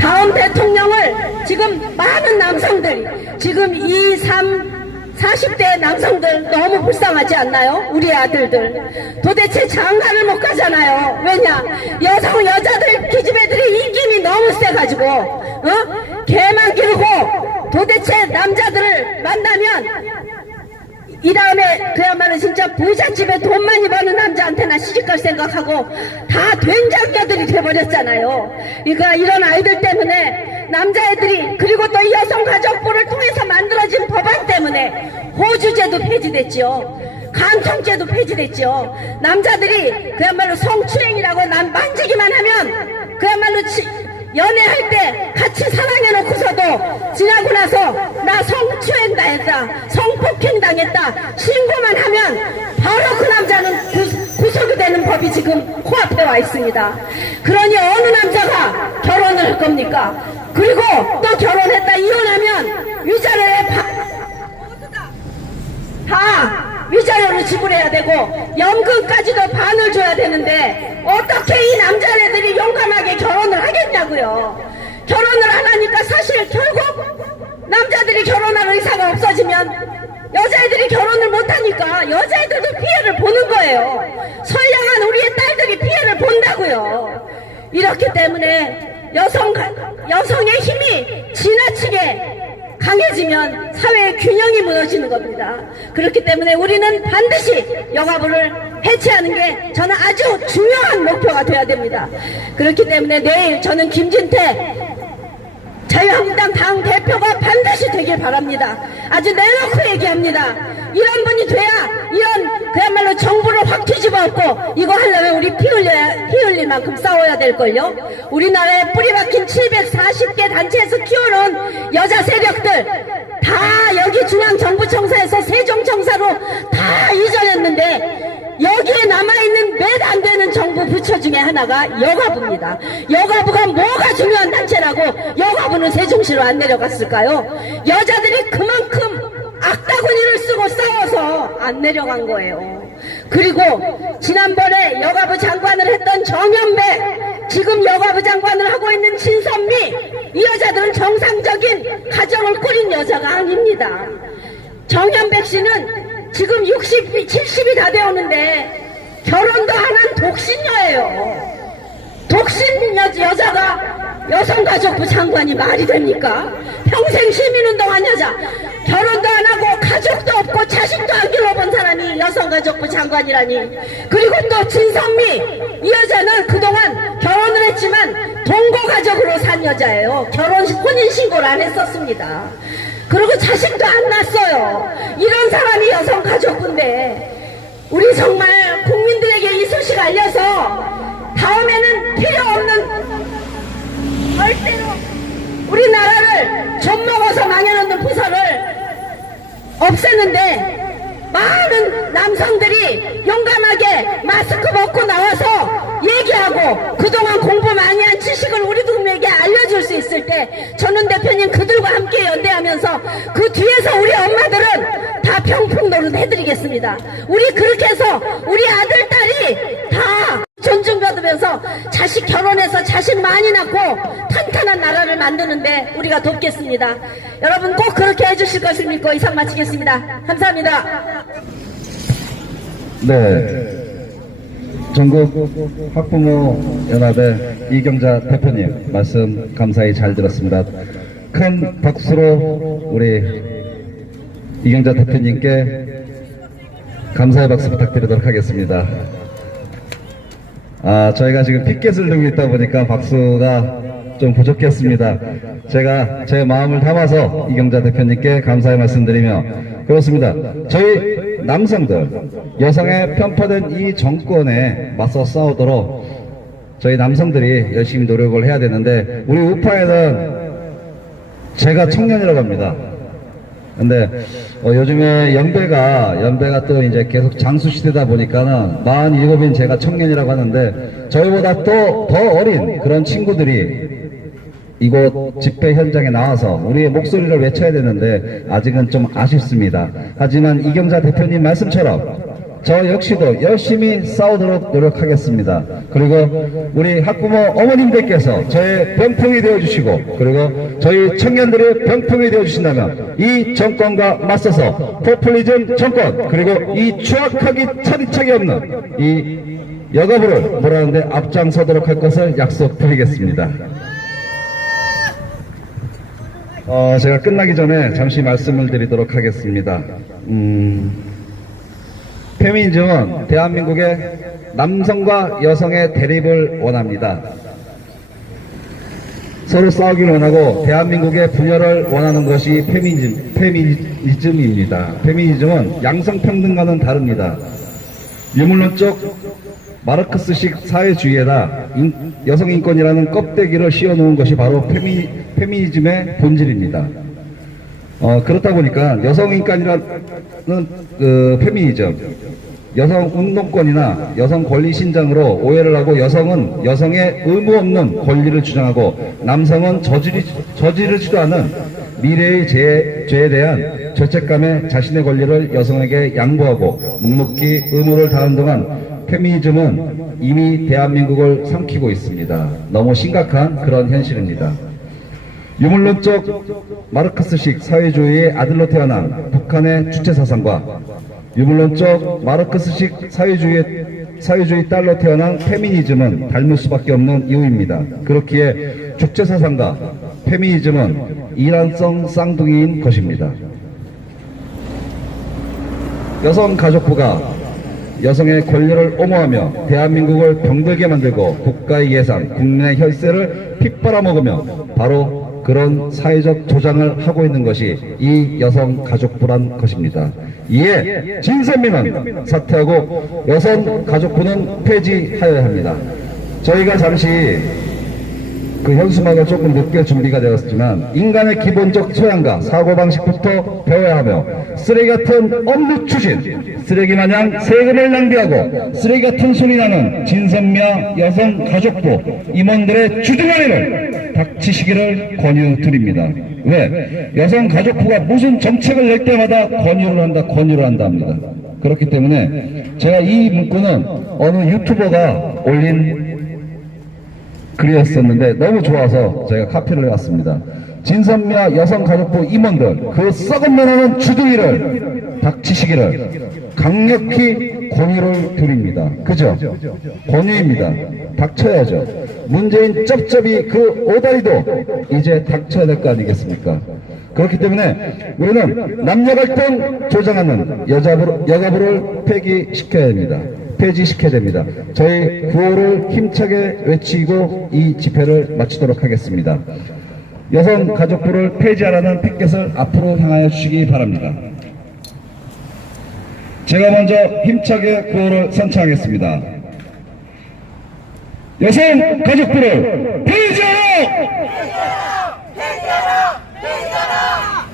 다음 대통령을 지금 많은 남성들이 지금 40대 남성들 너무 불쌍하지 않나요? 우리 아들들 도대체 장가를 못 가잖아요. 왜냐? 여자들 기집애들이 인기미 너무 세가지고 개만 기르고 도대체 남자들을 만나면 이 다음에 그야말로 진짜 부잣집에 돈 많이 버는 남자한테나 시집갈 생각하고 다 된장녀들이 돼버렸잖아요. 그러니까 이런 아이들 때문에 남자애들이, 그리고 또 이 여성가족부를 통해서 만들어진 법안 때문에 호주제도 폐지됐죠. 간통죄도 폐지됐죠. 남자들이 그야말로 성추행이라고 만지기만 하면 그야말로 연애할 때 같이 사랑해놓고서도 지나고 나서 나 성추행 당했다, 성폭행 당했다 신고만 하면 바로 그 남자는 구속이 되는 법이 지금 코앞에 와 있습니다. 그러니 어느 남자가 결혼을 할 겁니까? 그리고 또 결혼했다 이혼하면 위자료에 다 위자료를 지불해야 되고 연금까지도 반을 줘야 되는데 어떻게 이 남자애들이 용감하게 결혼을 하겠냐고요. 결혼을 안 하니까 사실 결국 남자들이 결혼할 의사가 없어지면 여자애들이 결혼을 못하니까 여자애들도 피해를 보는 거예요. 선량한 우리의 딸들이 피해를 본다고요. 이렇기 때문에 여성의 힘이 지나치게 강해지면 사회의 균형이 무너지는 겁니다. 그렇기 때문에 우리는 반드시 여가부를 해체하는 게 저는 아주 중요한 목표가 되어야 됩니다. 그렇기 때문에 내일 저는 김진태 자유한국당 당 대표가 반드시 되길 바랍니다. 아주 내놓고 얘기합니다. 이런 분이 돼야 이런 그야말로 정부를 확 뒤집어엎고 이거 하려면 우리 피 흘릴 만큼 싸워야 될걸요. 우리나라에 뿌리박힌 740개 단체에서 키워놓은 여자 세력들 다 여기 중앙정부청사에서 세종청사로 다 이전했는데 여기에 남아있는 몇 안 되는 정부 부처 중에 하나가 여가부입니다. 여가부가 뭐가 중요한 단체라고 여가부는 세종시로 안 내려갔을까요? 여자들이 그만큼 악다구니를 쓰고 싸워서 안 내려간 거예요. 그리고 지난번에 여가부 장관을 했던 정현배, 지금 여가부 장관을 하고 있는 진선미, 이 여자들은 정상적인 가정을 꾸린 여자가 아닙니다. 정현백 씨는 지금 60, 70이 다 되었는데 결혼도 안 한 독신녀예요. 독신 여자가 여성가족부 장관이 말이 됩니까? 평생 시민운동한 여자, 결혼도 안 하고 가족도 없고 자식도 안 길러본 사람이 여성가족부 장관이라니. 그리고 또 진선미, 이 여자는 그동안 결혼을 했지만 동거가족으로 산 여자예요. 혼인신고를 안 했었습니다. 그리고 자식도 안 낳았어요. 이런 사람이 여성가족부인데 우리 정말 국민들에게 이 소식 알려서 다음에는 필요 없는 절대로 우리나라를 젖먹어서 망해놓는 부서를 없애는데 많은 남성들이 용감하게 마스크 벗고 나와서 얘기하고 그동안 공부 많이 한 지식을 우리 동네에게 알려줄 수 있을 때 전원 대표님 그들과 함께 연대하면서 그 뒤에서 우리 엄마들은 다 평풍 노릇 해드리겠습니다. 우리 그렇게 해서 우리 아들, 딸이 다 존중받으면서 자식 결혼해서 자식 많이 낳고 탄탄한 나라를 만드는데 우리가 돕겠습니다. 여러분 꼭 그렇게 해주실 것을 믿고 이상 마치겠습니다. 감사합니다. 네. 전국 학부모 연합의 이경자 대표님 말씀 감사히 잘 들었습니다. 큰 박수로 우리 이경자 대표님께 감사의 박수 부탁드리도록 하겠습니다. 저희가 지금 피켓을 들고 있다 보니까 박수가 좀 부족했습니다. 제가 제 마음을 담아서 이경자 대표님께 감사의 말씀드리며, 그렇습니다. 저희 남성들, 여성에 편파된 이 정권에 맞서 싸우도록 저희 남성들이 열심히 노력을 해야 되는데, 우리 우파에는 제가 청년이라고 합니다. 근데 요즘에 연배가 또 이제 계속 장수시대다 보니까는 47인 제가 청년이라고 하는데, 저희보다 또 더 어린 그런 친구들이 이곳 집회 현장에 나와서 우리의 목소리를 외쳐야 되는데 아직은 좀 아쉽습니다. 하지만 이경자 대표님 말씀처럼 저 역시도 열심히 싸우도록 노력하겠습니다. 그리고 우리 학부모 어머님들께서 저의 병풍이 되어주시고, 그리고 저희 청년들의 병풍이 되어주신다면 이 정권과 맞서서 포퓰리즘 정권, 그리고 이 추악하기 차디차기 없는 이 여가부를 몰아내는데 앞장서도록 할 것을 약속드리겠습니다. 제가 끝나기 전에 잠시 말씀을 드리도록 하겠습니다. 페미니즘은 대한민국의 남성과 여성의 대립을 원합니다. 서로 싸우기를 원하고 대한민국의 분열을 원하는 것이 페미니즘입니다. 페미니즘은 양성평등과는 다릅니다. 유물론적 마르크스식 사회주의에다 여성인권이라는 껍데기를 씌워놓은 것이 바로 페미니즘의 본질입니다. 그렇다 보니까 여성인권이라는 페미니즘, 여성운동권이나 여성권리신장으로 오해를 하고, 여성은 여성의 의무 없는 권리를 주장하고 남성은 저지르지도 않은 미래의 죄에 대한 죄책감에 자신의 권리를 여성에게 양보하고 묵묵히 의무를 다하는 동안 페미니즘은 이미 대한민국을 삼키고 있습니다. 너무 심각한 그런 현실입니다. 유물론적 마르크스식 사회주의의 아들로 태어난 북한의 주체사상과 유물론적 마르크스식 사회주의 딸로 태어난 페미니즘은 닮을 수밖에 없는 이유입니다. 그렇기에 주체사상과 페미니즘은 일란성 쌍둥이인 것입니다. 여성가족부가 여성의 권리를 옹호하며 대한민국을 병들게 만들고 국가의 예산, 국민의 혈세를 핏빨아먹으며 바로 그런 사회적 조장을 하고 있는 것이 이 여성가족부란 것입니다. 이에 진선미는 사퇴하고 여성가족부는 폐지하여야 합니다. 저희가 잠시 그 현수막을 조금 늦게 준비가 되었지만 인간의 기본적 소양과 사고방식부터 배워야 하며, 쓰레기 같은 업무 추진, 쓰레기 마냥 세금을 낭비하고 쓰레기 같은 소리 나는 진선미와 여성가족부 임원들의 주둥아리를 닥치시기를 권유드립니다. 왜? 여성가족부가 무슨 정책을 낼 때마다 권유를 한다 합니다. 그렇기 때문에 제가 이 문구는 어느 유튜버가 올린 글이었었는데 너무 좋아서 제가 카피를 해왔습니다. 진선미와 여성가족부 임원들, 그 썩은 면하는 주둥이를 닥치시기를 강력히 권유를 드립니다. 그죠? 권유입니다. 닥쳐야죠. 문재인 쩝쩝이 그 오다리도 이제 닥쳐야 될 거 아니겠습니까? 그렇기 때문에 우리는 남녀갈등 조장하는 여가부를 폐기시켜야 합니다. 폐지시켜야 됩니다. 저희 구호를 힘차게 외치고 이 집회를 마치도록 하겠습니다. 여성가족부를 폐지하라는 피켓을 앞으로 향하여 주시기 바랍니다. 제가 먼저 힘차게 구호를 선창하겠습니다. 여성가족부를 폐지하라!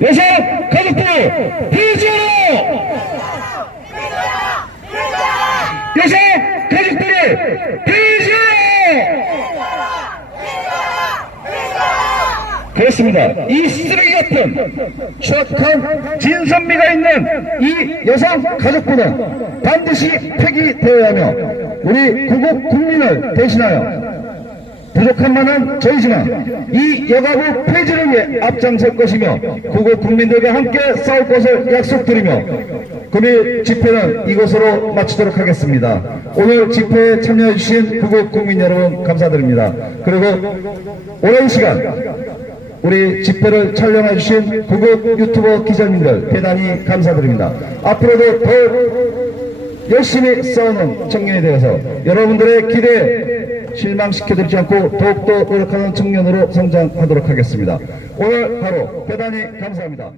여성가족부를 폐지하라! 여성가족부를 폐지하라! 그렇습니다. 이 쓰레기 같은 추악한 진선미가 있는 이 여성 가족부는 반드시 폐기되어야 하며 우리 구국 국민을 대신하여 부족한 만은 저희지만 이 여가부 폐지를 위해 앞장설 것이며 구국 국민들과 함께 싸울 것을 약속드리며 금일 집회는 이것으로 마치도록 하겠습니다. 오늘 집회에 참여해 주신 구국 국민 여러분 감사드립니다. 그리고 오랜 시간 우리 집회를 촬영해 주신 구국 유튜버 기자님들 대단히 감사드립니다. 앞으로도 더 열심히 싸우는 청년이 되어서 여러분들의 기대에 실망시켜드리지 않고 더욱더 노력하는 청년으로 성장하도록 하겠습니다. 오늘 하루 대단히 감사합니다.